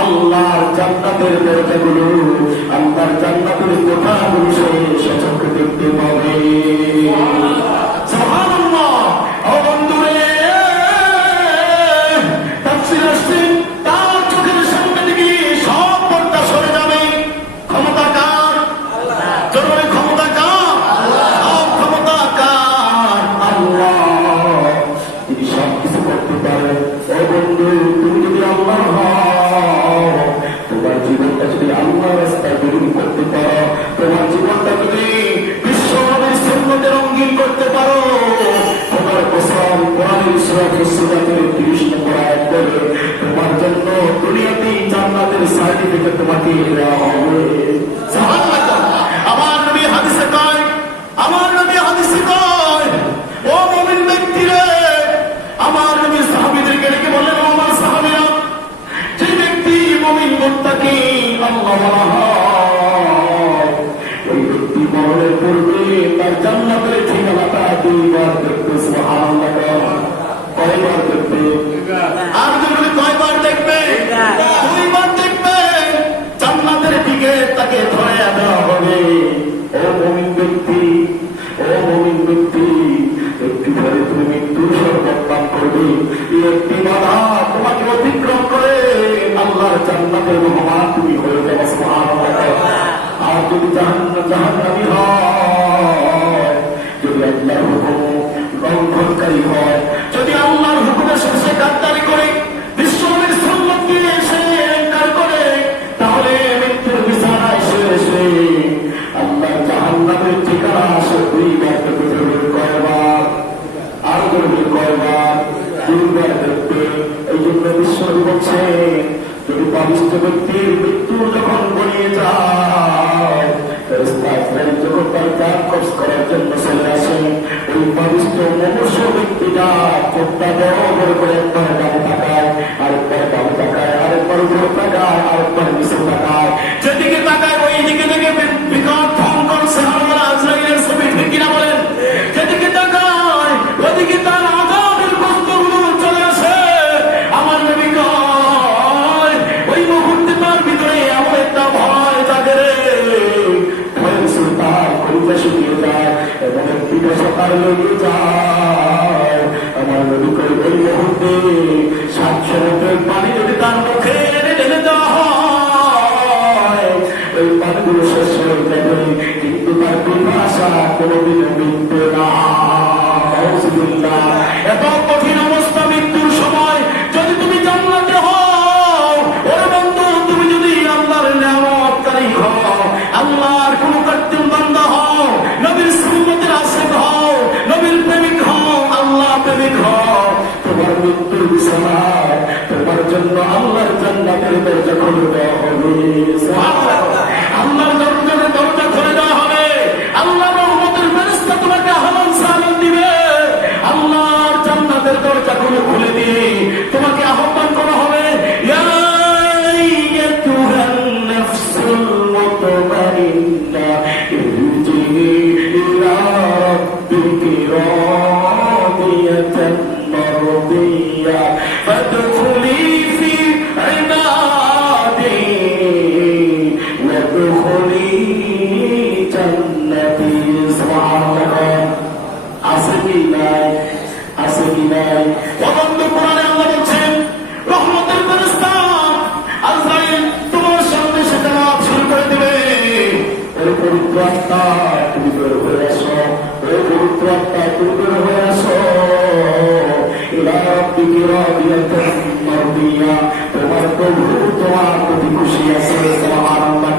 আল্লাহর জান্নাতের দরজাগুলো, আল্লাহর জান্নাতের কোঠাগুলো সে সচক্ষে দেখতে পাবে। সুবহানাল্লাহ। ও বন্ধুরে, তাফসীরে আসছে তার চোখের সামনে থেকে সব পর্দা সরে যাবে। ক্ষমতা কার? আল্লাহ। জোরে ক্ষমতা কার? আল্লাহ। সব ক্ষমতা কার? আল্লাহ। তিনি সব কিছু করতে পারেন। ও বন্ধু, তুমি যদি আল্লাহ হও, তোমার জীবনটা যদি আল্লাহর রাস্তায় গ্রহণ করতে পারো, তোমার জীবনটা যদি বিশ্বনবীর সুন্নতে রঙিন করতে পারো, তোমার কসম কোরআনের সূরা ফুসসিলাতের 30 নম্বর আয়াত বলে তোমার জন্য দুনিয়াতেই জান্নাতের সার্টিফিকেট তোমাকে দেওয়া হবে। সুবহানাল্লাহ। আমার নবী হাদিসে কয়, আমার নবী হাদিসে কয়, ও মুমিন ব্যক্তি রে, আমার নবী সাহাবীদেরকে ডেকে বললেন, ও আমার সাহাবীরা, যে ব্যক্তি মুমিন মুত্তাকি আল্লাহ হয়, ওই ব্যক্তি মরণের পূর্বে তার জান্নাতের ঠিকানাটা 2 বার দেখবে। সুবহানাল্লাহ। কয়বার দেখবে? আর যদি কয়বার দেখবে? 2 বার দেখবে। জান্নাতের দিকে তাকে ধরে দেওয়া হবে। ও মুমিন ব্যক্তি, ও মুমিন ব্যক্তি, একটু পরে তুমি মৃত্যুর শরবত পান করবে। এই একটি বাধা তোমাকে অতিক্রম করে আল্লাহর জান্নাতের মেহমান তুমি হয়ে যাবে। সুবহানাল্লাহ। আর যদি জাহান্নামী হয়, যদি আল্লাহর হুকুম লঙ্ঘনকারী হয়, যদি আল্লাহর হুকুমের সাথে গাদ্দারি করে, বিশ্বনবীর সুন্নতকে সে ইনকার করে, তাহলে মৃত্যুর বিছানায় শুয়ে আল্লাহর জাহান্নামের ঠিকানা সে 2 বার দেখতে হবে। কয়বার? আর করবে কয়বার? 2 বার দেখবে। এই জন্য বিশ্বনবী বলছে, যদি পাপিষ্ঠ ব্যক্তির মৃত্যু যখন গড়িয়ে যায়, ফেরেশতা আজরাইল যখন তার জান কবজ করার জন্য চলে আসে, ওই পাপিষ্ঠ মনুষ্য ব্যক্তিটা চোখটা বড় করে একবার ডানে তাকায়, আরেকবার বামে তাকায়, আরেকবার উপরে তাকায়, আরেকবার নিচে তাকায়। যেদিকে তাকায় ওই দিকে থেকে বিকট ভয়ঙ্কর চেহারা আজরাইলের ছবি, ঠিক কিনা বলেন? যেদিকে তাকায় ওদিকে তার আযাবের কষ্টগুলো চলে আসে। আমার নবী কয়, ওই মুহূর্তে তার ভিতরে এমন একটা ভয় জাগে রে, ভয়ের সুলতান কলিজা শুকিয়ে যায় এবং পিপাসা তার লেগে যায়। আমার নবী কয়, ওই মুহূর্তে 7 সমুদ্রের পানি যদি তার মুখে ঢেলে দেওয়া হয়, ওই পানিগুলো শেষ হয়ে যাবে, কিন্তু তার পিপাসা কোনোদিনও মিটবে না। এত কঠিন অবস্থা মৃত্যুর সময় যদি তুমি জান্নাতে হও, ওরে বন্ধু, তুমি যদি আল্লাহর নিয়ামতকারী হও, আল্লাহর কোন কার্যম বান্দা হও, নবীর সুন্নতের আশিক হও, নবীর প্রেমিক হও, আল্লাহ প্রেমিক হও, তোমার মৃত্যুর বিছানায় তোমার জন্য আল্লাহর জান্নাতের দরজা খুলে দেওয়া হবে। সুবহানাল্লাহ। আল্লাহর জান্নাতের দরজা খুলে দেওয়া হবে। আল্লাহর রহমতের ফেরেশতা তোমাকে আহ্বান সালাম দিবে। আল্লাহর জান্নাতের দরজা খুলে দিয়ে তোমাকে আহ্বান করা হবে, ইয়া আইয়াতুহান নাফসুল মুতমাইন্না ইরজিই ইলা রাব্বিকি রাদিয়াতান মারদিয়া ফাদখুলি ফি ইবাদি ওয়াদখুলি জান্নাতি। সুবহানাল্লাহ। আছে কি নাই? আছে কি নাই? অনন্ত কোরআনে আল্লাহ বলছেন, রহমতের ফেরেশতা আজরাইল তোমার সামনে সেটা শুরু করে দেবে। ওই পবিত্র আত্মা তুমি বের হয়ে আসো, ওই পবিত্র আত্মা তুমি বের হয়ে আসো। ইলা রাব্বিকি রাদিয়াতান মারদিয়া, তোমার প্রভু তোমার প্রতি খুশি আছে। সুবহানাল্লাহ।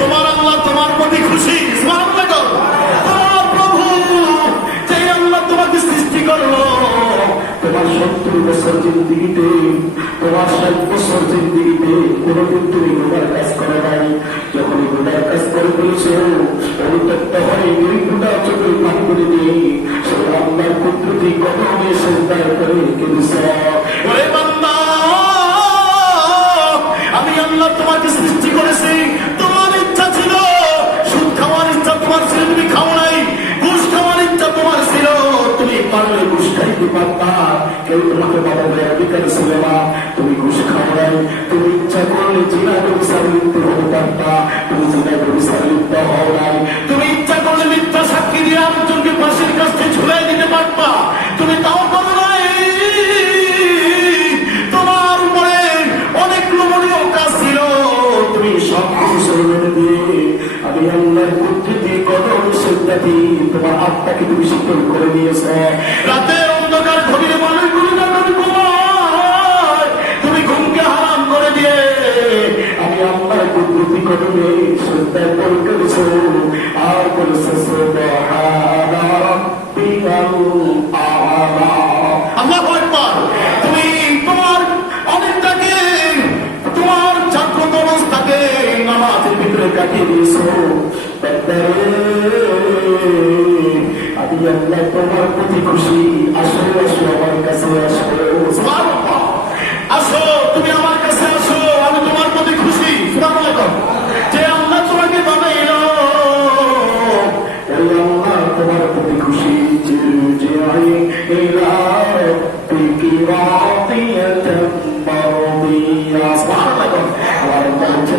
তোমার আল্লাহ তোমার প্রতি খুশি। সুবহানাল্লাহ। তোমার প্রভু যে আল্লাহ তোমাকে সৃষ্টি করলো, তোমার 70 বছর জিন্দিগিতে, তোমার 60 বছর জিন্দিগিতে কোনোদিন তুমি গুনার কাজ করে নাই। যখন গুনার কাজ করে ফেলেছো, অনুতপ্ত হয়ে গুনার চোখে পানি করে দিয়ে প্রতিটি কদমে সিজদায় করে কেঁদেছ। ওরে বান্দা, আমি আল্লাহ তোমাকে সৃষ্টি করেছি, তোমার ইচ্ছা ছিল সুদ খাওয়ার ইচ্ছা তোমার ছিল, তুমি খাও নাই। ঘুষ খাওয়ার ইচ্ছা তোমার ছিল, তুমি পারলে ঘুষ খাইতে পারতা। কেউ তোমাকে বাবা দেয় অধিকার ছিল না, তুমি ঘুষ খাও নাই। তুমি ইচ্ছা করলে জিনা ব্যবসার লিপ্ত হতে পারতা, তুমি জিনা ব্যবসার লিপ্ত হও নাই। তুমি ইচ্ছা করলে মিথ্যা সাক্ষী দিয়ে আরেকজনকে ফাঁসির কাছে ঝুলাই দিতে পারতা, তুমি তাও করো নাই। তোমার উপরে অনেক লোভনীয় কাজ ছিল, তুমি সব কিছু সরিয়ে দিয়ে আমি আল্লাহর প্রতিটি কদম সিজদাতে তোমার আত্মাকে তুমি শীতল করে দিয়েছ। রাতের অন্ধকার গভীরে মানুষগুলো যখন ঘুমায়, তুমি ঘুমকে হারাম করে দিয়ে আমি আল্লাহর প্রতিটি কদমে সিজদায় পড়ে করেছ আর বলেছ সুবহানা রাব্বিয়াল আ'লা। আল্লাহু আকবার। তুমি তোমার অনেকটাকে তোমার জাগ্রত অবস্থাকে নামাজের ভিতরে কাটিয়ে দিয়েছো। আমি আল্লাহ তোমার প্রতি খুশি। আসো আসো আমার কাছে আসো, আসো তুমি আমার কাছে আসো, আমি তোমার প্রতি খুশি। যে আল্লাহ তোমাকে বানাইল, আল্লাহ তোমার প্রতি খুশি।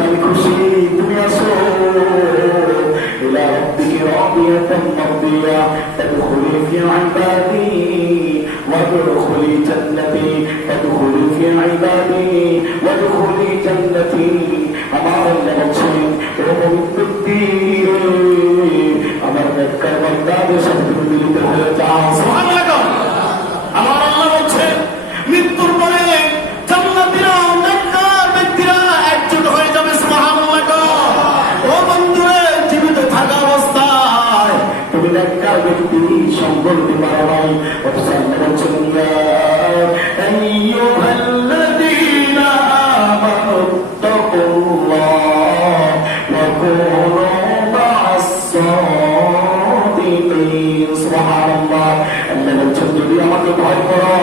আমি খুশি, তুমি আসো। فادخلي في عبادي وادخلي جنتي فادخلي في عبادي وادخلي جنتي। আমার আল্লাহ বলছেন, আমার নেককার বান্দাদের সাথে তুমি মিলিত হয়ে যাও। সুবহানাল্লাহ। আমার আল্লাহ বলছেন, মৃত্যুর পরে জান্নাতীরা নেককার ব্যক্তিরা একজোট হয়ে যাবে। সুবহানাল্লাহ। ও বন্ধুরা, জীবিত থাকা অবস্থায় তুমি নেককার ব্যক্তি সঙ্গ নিতে পারো নাই, অথচ আল্লাহ বলছেন, ইয়া আইয়ুহাল্লাযীনা আমানু তাকুল্লাহ ওয়া কুনু মা'আস সাদিকিন। সুবহানাল্লাহ। আল্লাহ বলছেন, যদি আমাকে ভয় করো,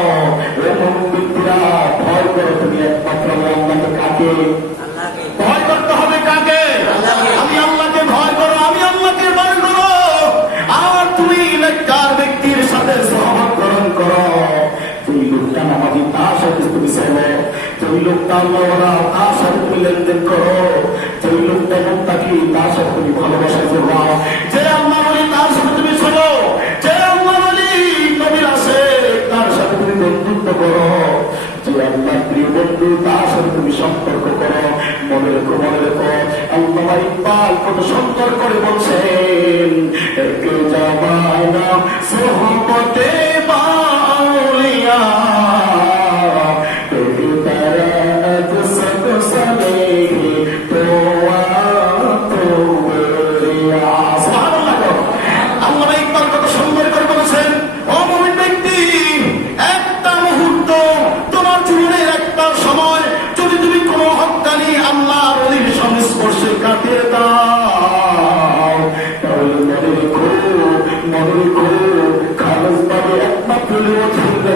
এমন ব্যক্তিরা ভয় করো তুমি একমাত্র আল্লাহকে। কাকে ভয় করতে হবে? কাকে? আমি আল্লাহকে ভয় করো, আমি আল্লাহকে ভয় করো। আর তুমি নেককার ব্যক্তির সাথে সহমত গ্রহণ করো। যেই লোকটা নামাজি তার সাথে তুমি চলো, যেই লোকটা আল্লাহওয়ালা তার সাথে তুমি লেনদেন করো, যেই লোকটা মুত্তাকি তার সাথে তুমি ভালোবাসায় জড়াও, যে আল্লাহ বলি তার সাথে তুমি চলো, যে আল্লাহ বলি নবীর আসে তার সাথে তুমি বন্ধুত্ব করো, যে আল্লাহ প্রিয় বন্ধু তার সাথে তুমি সম্পর্ক করো। মনে রেখো, মনে রেখো, আল্লাহ ইকবাল কত সুন্দর করে বলছেন, একটু জামায় না সোহবতে বাউলিয়া একটু তারা সদ সলে তো আল্লাহ ইকবাল কত সুন্দর করে বলছেন, ও মুমিন ব্যক্তি, একটা মুহূর্ত তোমার জীবনের একটা সময় যদি তুমি কোনো হক্কানি আল্লাহর ওলির সংস্পর্শে কাটিয়ে দাও, তাহলে মনে রেখো, মনে রেখো, খালেজ ভাবে একমাত্র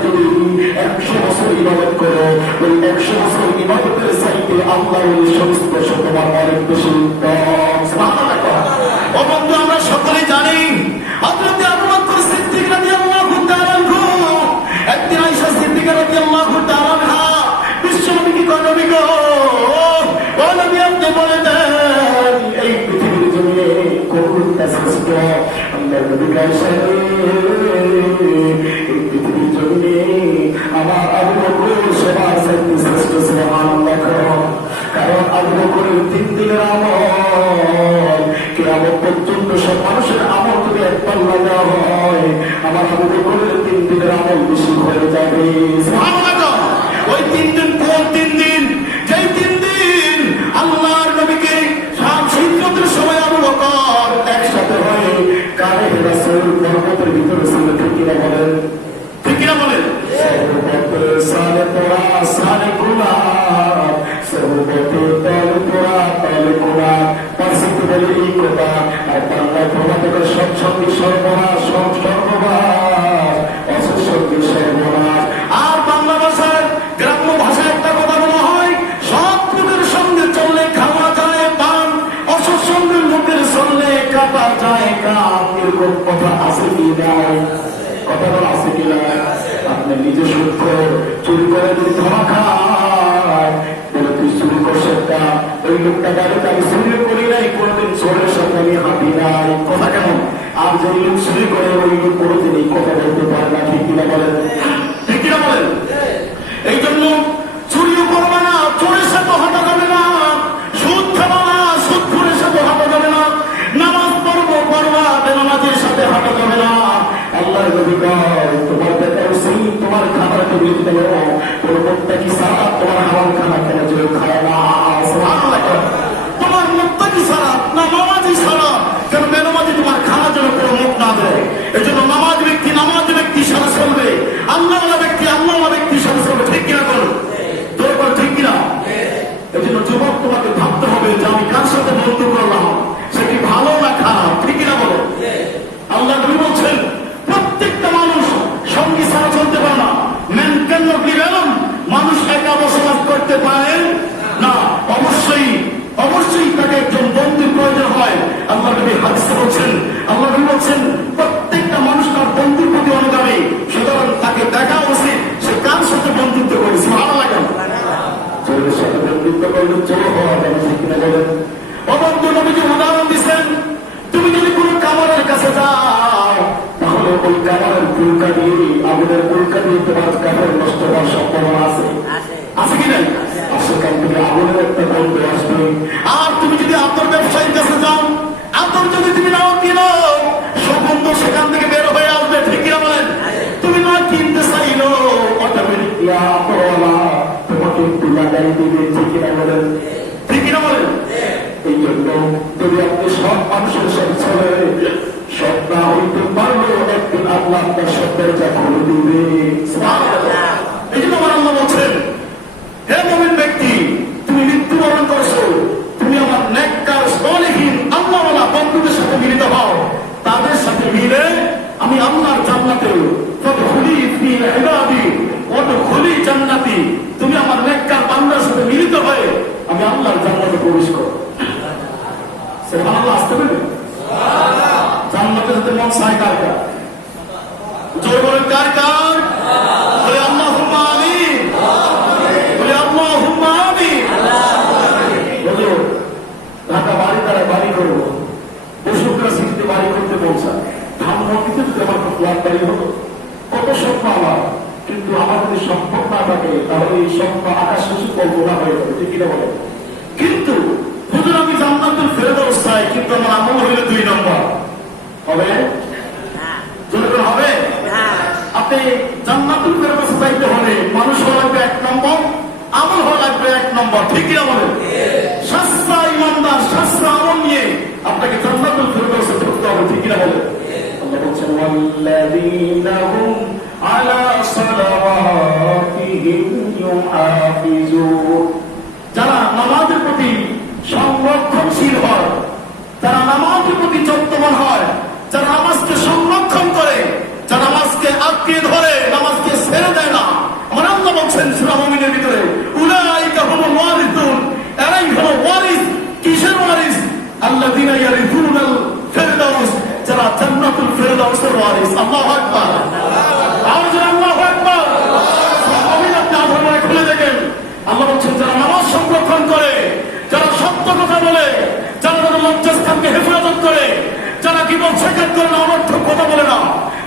যদি 100 বছর ইবাদত করো, ওই 100 বছর ইবাদতের চাইতে আল্লাহর ওলির সংস্পর্শ তোমার অনেক বেশি উত্তম। ও বন্ধু, আমরা সকলে জানি হযরত আবু বকর সিদ্দিক রাদিয়াল্লাহু তাআলা আনহু একদিন আয়েশা সিদ্দিকা রাদিয়াল্লাহু তাআলা আনহা বিশ্বনবীকে কয়, নবী গো, ও নবী, আপনি বলে দেন এই পৃথিবীর জমিনে কোনটা শ্রেষ্ঠ? আল্লাহর নবী আয়েশা, এই পৃথিবীর জমিনে আমার আবু বকর সবার চাইতে শ্রেষ্ঠ। সুবহানাল্লাহ। কারণ আবু বকরের 3 দিনের আমল কিয়ামত পর্যন্ত সব মানুষের আমল যদি এক পাল্লা দেওয়া হয়, আমার আবু বকরের 3 দিনের আমল বেশি হয়ে যাবে। সুবহানাল্লাহ। ওই 3 দিন কোন 3 দিন? যেই 3 দিন আল্লাহর নবীকে হিজরতের সময় আবু বকর একসাথে হয়ে কানে রাসূল পর্বতের ভিতরে ছিল। ঠিক কিনা বলেন? ঠিক কিনা বলেন? সালে তোরা সালে গোলাপ, সর্বতে তল তোরা তল গোলাপ। পার্সিতে বলে এই কথা, আর বাংলায় প্রভাতকের সৎসঙ্গী সর্বনাশ সর্বনাশ, অসুস্থ নাই? কথা বলা আছে কিনা? আপনি নিজে সূক্ষ্ম চুরি করে যদি ধরা খায়, বলে তুই চুরি করছে একটা, ওই লোকটা গাড়িতে আমি চুরি করি নাই, কোনোদিন চোরের সাথে আমি হাঁটি নাই। কথা কেমন? আর যে লোক চুরি করে ওই লোক কোনোদিন এই কথা বলতে পারে না। ঠিক কিনা বলেন? ঠিক কিনা বলেন? এই জন্য চুরিও করবে না, চোরের সাথে হাঁটা যাবে না, সুদ খাবা না, সুদখোরের সাথে হাঁটা যাবে না, নামাজ পড়বো পড়বা, বেনামাজের সাথে হাঁটা যাবে না। আল্লাহর নবী কয়, তোমার বেটা সেই তোমার খাবার টেবিলে দিতে পারো, কোনো মুত্তাকি ছাড়া তোমার হারাম খানা কেন যে খায় না? সুবহানাল্লাহ। তোমার মুত্তাকি ছাড়া না নামাজি ছাড়া কেন বেনামাজি তোমার খানার জন্য কোনো মুখ না দেয়। এই জন্য নামাজ ব্যক্তি সারা চলবে, আল্লাহওয়ালা ব্যক্তি সারা চলবে। ঠিক কিনা করো? তোর পর ঠিক কিনা? এই জন্য যুবক তোমাকে ভাবতে হবে যে আমি কার সাথে বন্ধু করলাম, সে কি ভালো না খারাপ। ঠিক কিনা বলো? আল্লাহ নবী বলছেন প্রত্যেকটা মানুষ সঙ্গী ছাড়া চলতে পারে না। মেন কেন কি গেলাম, মানুষ একা বসবাস করতে পারে না, অবশ্যই তাকে একজন বন্ধুর প্রয়োজন হয়। আল্লাহ নবী হাদিসে বলছেন, প্রত্যেকটা মানুষ তার বন্ধুর প্রতি অনুগামী, সুতরাং তাকে দেখা উচিত সে কার সাথে বন্ধুত্ব করেছে। ভালো লাগে চোরের সাথে বন্ধুত্ব করলে চোর হওয়া যাবে। ঠিক কিনা বলেন? অবন্ধু নবীজি উদাহরণ দিচ্ছেন, তুমি যদি কোনো কামারের কাছে যাও, তাহলে ওই কামারের পুলকা দিয়ে, আগুনের পুলকা দিয়ে তোমার কাপড় নষ্ট হওয়ার সম্ভাবনা আছে। আছে কি নাই? সেখান থেকে আগুনের একটা গন্ধ আসবে। আর তুমি যদি আতর ব্যবসায়ীর কাছে যাও, আতর যদি তুমি নাও কিনো, সুগন্ধ সেখান থেকে বের হয়ে আসবে। ঠিক কিনা বলেন? তুমি না কিনতে চাইলো, অটোমেটিকলি আতরওয়ালা তোমাকে একটু লাগাই দিবে। ঠিক কিনা বলেন? ঠিক কিনা বলেন? এই জন্য যদি আপনি সব মানুষের সাথে চলে, সব না হইতে পারলেও একদিন আল্লাহ আপনার সত্যার যা করে দিবে। এই জন্য আমার আল্লাহ বলছেন, হে মুমিন ব্যক্তি, তুমি মৃত্যুবরণ করছো, তুমি আমার নেককার সালেহীন আল্লাহওয়ালা বন্ধুদের সাথে মিলিত হও। তাদের সাথে মিলে আমি আল্লাহর জান্নাতে ফাদখুলি ফি ইবাদি ওয়াদখুলি জান্নাতি, তুমি আমার নেককার বান্দার সাথে মিলিত হয়ে আমি আল্লাহর জান্নাতে প্রবেশ করো। সুবহানাল্লাহ। আসতে পারবে? জান্নাতের সাথে মন চায় কার কার? জোর বলেন কার কার? বলে আল্লাহুম্মা আমিন, বলে আল্লাহুম্মা আমিন। বুঝলো? ঢাকা বাড়ি তারা বাড়ি করবো, বসুকরা সিটিতে বাড়ি করতে বলছে, ধানমন্ডিতে যদি আমার ফ্ল্যাট বাড়ি হতো, কত স্বপ্ন আমার, কিন্তু আমার যদি সম্ভব না থাকে তাহলে এই স্বপ্ন আকাশ কিছু কল্পনা হয়ে যাবে। ঠিক কিনা বলে? কিন্তু হুজুর আমি জান্নাতুল ফেরদাউস চাই, কিন্তু আমার আমল হইলে 2 নম্বর হবে। যখন হবে আপনি জান্নাতুল ফেরদাউস চাইতে হলে মানুষ হওয়া লাগবে 1 নম্বর, আমল হওয়া লাগবে 1 নম্বর। ঠিক কিনা বলে? শাস্ত্রা ইমানদার, শাস্ত্র আমল নিয়ে আপনাকে জান্নাতুল ফেরদাউসে ঢুকতে হবে। ঠিক কিনা বলে? আল্লাহ বলছেন ওয়াল্লাযীনা হুম আলা সালাওয়াতিহিম ইউহাফিজুন, যারা নামাজের প্রতি সংরক্ষণশীল হয়, যারা নামাজের প্রতি যত্নবান হয়, যারা নামাজকে সংরক্ষণ করে, যারা নামাজকে আঁকড়ে ধরে, নামাজকে ছেড়ে দেয় না। আমার আল্লাহ বলছেন সূরা মুমিনের ভিতরে, উলাইকা হুমুল ওয়ারিসুন, এরাই হলো ওয়ারিস। কিসের ওয়ারিস? আল্লাযীনা ইয়ারিসুনাল ফিরদাউস, যারা জান্নাতুল ফিরদাউসের ওয়ারিস। আল্লাহু আকবার। আল্লাহু আকবার। মুমিন আপনি আধমরে খুলে দেখেন, আল্লাহ বলছেন যারা নামাজ সংরক্ষণ করে, যারা সত্য কথা বলে, যারা তাদের লজ্জাস্থানকে হেফাজত করে, যারা গীবত সাকাত করে না, অনর্থক কথা বলে না,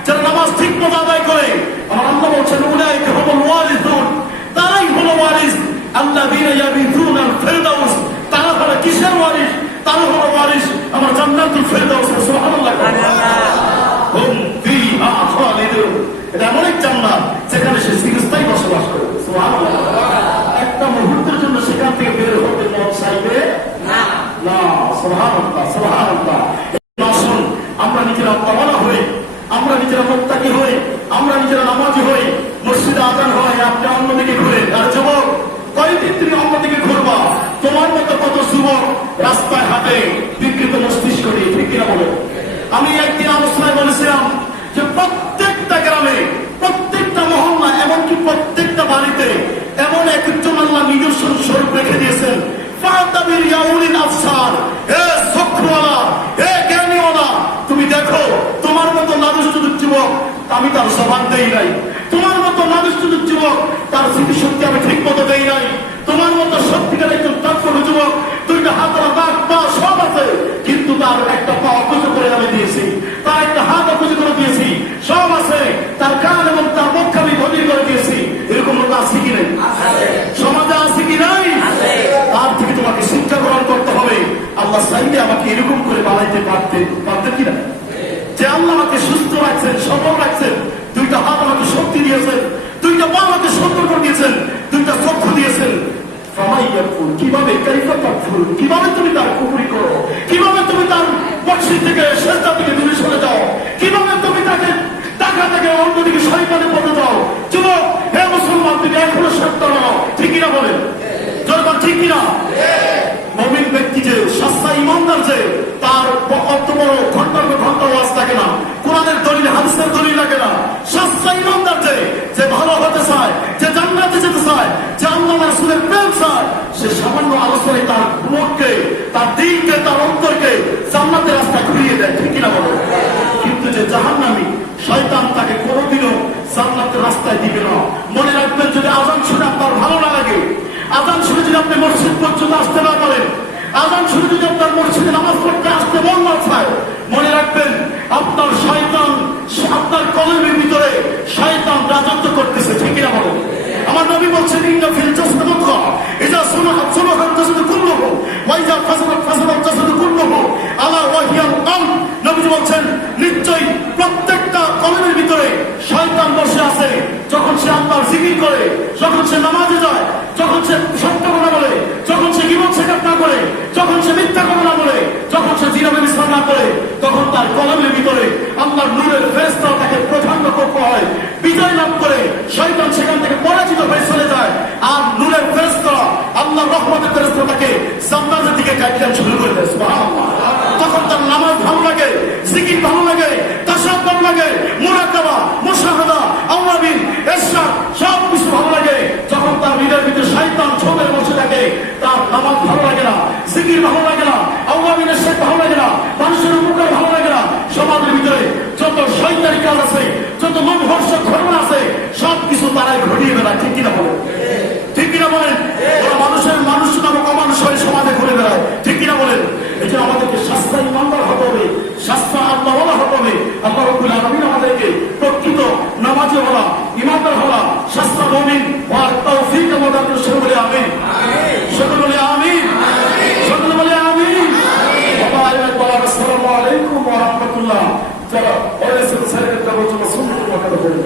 যারা নামাজ ঠিক মতো আদায় করে, আমার আল্লাহ বলছেন উলাইকা হুমুল ওয়ারিসুন, তারাই হলো ওয়ারিস। আল্লাযীনা ইয়ারিসুনাল ফিরদাউস, তারা হলো কিসের ওয়ারিস? তারা হলো ওয়ারিস আমার জান্নাতুল ফিরদাউস। সুবহানাল্লাহ। হুম ফিহা খালিদুন, এটা এমন এক জান্নাত যেখানে সে চিরস্থায়ী বসবাস করে। সুবহানাল্লাহ। একটা মুহূর্তের জন্য সেখান থেকে বের হতে মন চাইবে না। সুবহানাল্লাহ, সুবহানাল্লাহ। আসুন আমরা নিজেরা আল্লাহওয়ালা হই, আমরা নিজেরা মুত্তাকি হই, আমরা নিজেরা নামাজি হই। মসজিদে আযান হয়, আপনি অন্যদিকে ঘুরেন। আর যুবক, কয়দিন তুমি অন্যদিকে ঘুরবা? তোমার মতো কত যুবক রাস্তায় হাঁটে বিকৃত মস্তিষ্ক নিয়ে। ঠিক কিনা বলে? আমি একদিন আলোচনায় বলেছিলাম যে প্রত্যেকটা গ্রামে, প্রত্যেকটা মহল্লা, এমনকি প্রত্যেকটা বাড়িতে এমন একজন আল্লাহ নিদর্শন স্বরূপ রেখে দিয়েছেন। ফাতাবির ইয়া উলিল আবসার, হে চক্ষুওয়ালা, হে জ্ঞানীওয়ালা, তুমি দেখো তোমার মতো নাদুস যদি যুবক আমি তার জবান দেই নাই, তোমার মতো নাবিশ যুবক তার স্মৃতিশক্তি আমি ঠিক মতো দেই নাই, তোমার মতো সত্যিকার একজন তৎপর যুবক দুইটা হাত দাঁত পা সব আছে, কিন্তু তার একটা পা অকুজ করে আমি দিয়েছি, তার একটা হাত অকুজ করে দিয়েছি, সব আছে, তার কান এবং তার মুখ আমি বদলি করে দিয়েছি। এরকম লোক আছে কি নাই? সমাজে আছে কি নাই? তার থেকে তোমাকে শিক্ষা গ্রহণ করতে হবে। আল্লাহ চাইলে আমাকে এরকম করে বানাইতে পারতেন কিনা? যে আল্লাহ আমাকে সুস্থ রাখছেন, সবল রাখছেন, দুইটা হাত আমাকে শক্তি দিয়েছেন, দুইটা পা আমাকে সুন্দর করে দিয়েছেন, দুইটা চক্ষু দিয়েছেন। কিভাবে কিভাবে তুমি তার কুকুরি করো, কিভাবে তুমি তার মসজিদ থেকে সেজদা থেকে দূরে সরে যাও, কিভাবে তুমি তাকে টাকা থেকে অন্যদিকে শয়তানে পড়ে যাও। যুবক, হে মুসলমান, তুমি এখনো সত্য নাও, ঠিক কিনা বলেন? জনগণ ঠিক কিনা? মুমিন ব্যক্তি যে সস্তা ইমানদার, যে তার অত বড় ঘন্টার পর ঘন্টা ওয়াজ থাকে না, কোরআনের দলিল হাদিসের দলিল লাগে না, সস্তা ইমানদার যে ভালো হতে চায়, যে জান্নাতে যেতে চায়, যে আল্লাহ রাসূলের প্রেম চায়, সে সামান্য আলোচনায় তার মনকে, তার দিনকে, তার অন্তরকে জান্নাতের রাস্তায় ঘুরিয়ে দেয়, ঠিক কিনা বলো? কিন্তু যে জাহান্নামী, শয়তান তাকে কোনোদিনও জান্নাতের রাস্তায় দিবে না। মনে রাখবেন, যদি আযান শুনে আপনার ভালো না লাগে, আযান শুনে যদি আপনি মসজিদ পর্যন্ত আসতে না পারেন, আযান শুনে যদি আপনার মসজিদে নামাজ পড়তে আসতে মন না চায়, মনে রাখবেন আপনার শয়তান, আপনার কলমের ভিতরে শয়তান রাজত্ব করতেছে, ঠিক কিনা বলো? আমার নবী বলছেন, ইন্না ফিল জাসাদি মুদগা ইযা সালাহাত সালাহাল জাসাদু কুল্লুহু ওয়া ইযা ফাসাদাত ফাসাদাল জাসাদু কুল্লুহু আলা ওয়া হিয়াল কলব। নবী বলছেন, নিশ্চয়ই প্রত্যেকটা কলমের ভিতরে শয়তান বসে আছে। যখন সে আল্লাহর জিকির করে, যখন সে নামাজে যায়, যখন সে সত্য কথা বলে, যখন সে গীবত শিকার না করে, যখন সে মিথ্যা কথা না বলে, যখন সে জিনা ব্যভিচার না করে, তখন তার কলমের ভিতরে আল্লাহর নূরের ফেরেশতা তাকে প্রধান্য করতে হয়। বিজয় লাভ করে শয়তান সেখান থেকে পরাজিত হয়ে চলে যায়, আর নূরের ফেরেশতা, আল্লাহর রহমতের ফেরেশতা তাকে জান্নাতের দিকে গাইডলাইন শুরু করে দেয়। সুবহানাল্লাহ। তখন তার নামাজ ভালো লাগে, জিকির ভালো লাগে, তাশাহুদ ভালো লাগে, মুরাকাবা, মুশাহাদা, আওয়াবিন, ইরশাদ সব কিছু ভালো লাগে। যখন তার হৃদয়ের ভিতরে শয়তান ছোটে বসে থাকে, তার নামাজ ভালো লাগে না, জিকির ভালো লাগে না, আওয়াবিন, ইরশাদ ভালো লাগে না, মানুষের উপকার ভালো লাগে না, সমাজের ভিতরে যত শয়তানি কাজ আছে, যত মনভর্ষক ঘটনা আছে, সব কিছু তারাই ঘটিয়ে বেড়ায়, ঠিক কিনা বলেন? ঠিক কিনা বলেন? ওরা মানুষ নামক অমানুষ হয়ে সমাজে ঘুরে বেড়ায়, ঠিক কিনা বলেন? এই যে আমাদেরকে শাস্তা ইমানদার হতে হবে, শাস্তা আল্লাহওয়ালা হতে হবে। আল্লাহ রাব্বুল আলামিন আমাদেরকে প্রকৃত নামাজি হওয়া, ইমানদার হওয়া, শাস্তা মুমিন হওয়ার তৌফিক আমাদের সকলে বলে আমিন, সকলে বলে আমিন, সকলে বলে আমিন। আসসালামু আলাইকুম ওয়া রাহমাতুল্লাহ। যারা ওয়াইসিল সাহেবের কথা বলছেন, সুন্নাত কথা বলেন।